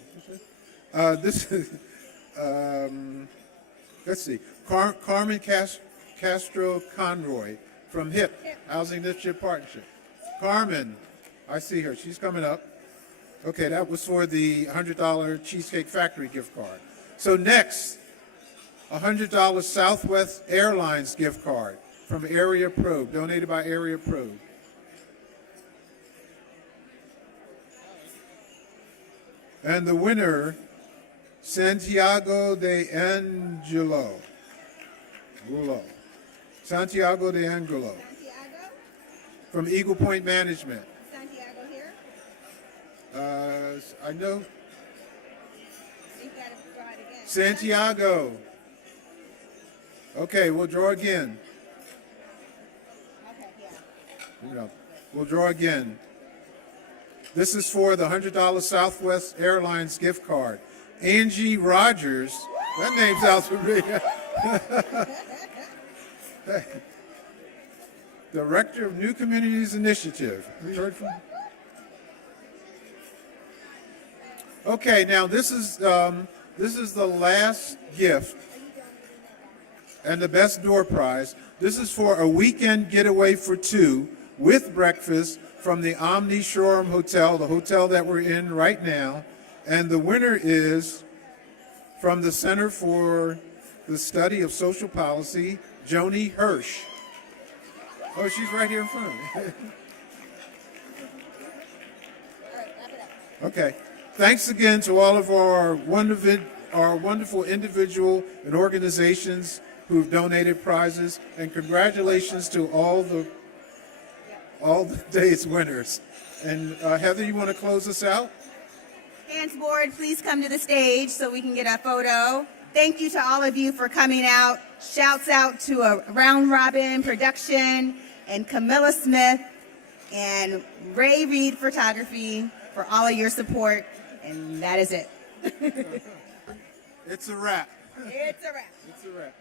This is, let's see, Carmen Castro Conroy from HIP, Housing Initiative Partnership. Carmen, I see her, she's coming up. Okay, that was for the $100 Cheesecake Factory gift card. So next, a $100 Southwest Airlines gift card from Area Probe, donated by Area Probe. And the winner, Santiago de Angelo. Santiago de Angelo. From Eagle Point Management. Santiago here? I know. You gotta draw it again. Santiago. Okay, we'll draw again. Okay, yeah. No, we'll draw again. This is for the $100 Southwest Airlines gift card. Angie Rogers. That name sounds familiar. Director of New Communities Initiative. Have you heard from him? Okay, now this is the last gift and the best door prize. This is for a weekend getaway for two with breakfast from the Omni Shoreham Hotel, the hotel that we're in right now. And the winner is from the Center for the Study of Social Policy, Joni Hirsch. Oh, she's right here in front of me. Okay. Thanks again to all of our wonderful individual and organizations who've donated prizes, and congratulations to all the day's winners. And Heather, you want to close us out? Hands board, please come to the stage so we can get a photo. Thank you to all of you for coming out. Shouts out to a Round Robin Production and Camilla Smith and Ray Reed Photography for all of your support. And that is it. It's a wrap. It's a wrap. It's a wrap.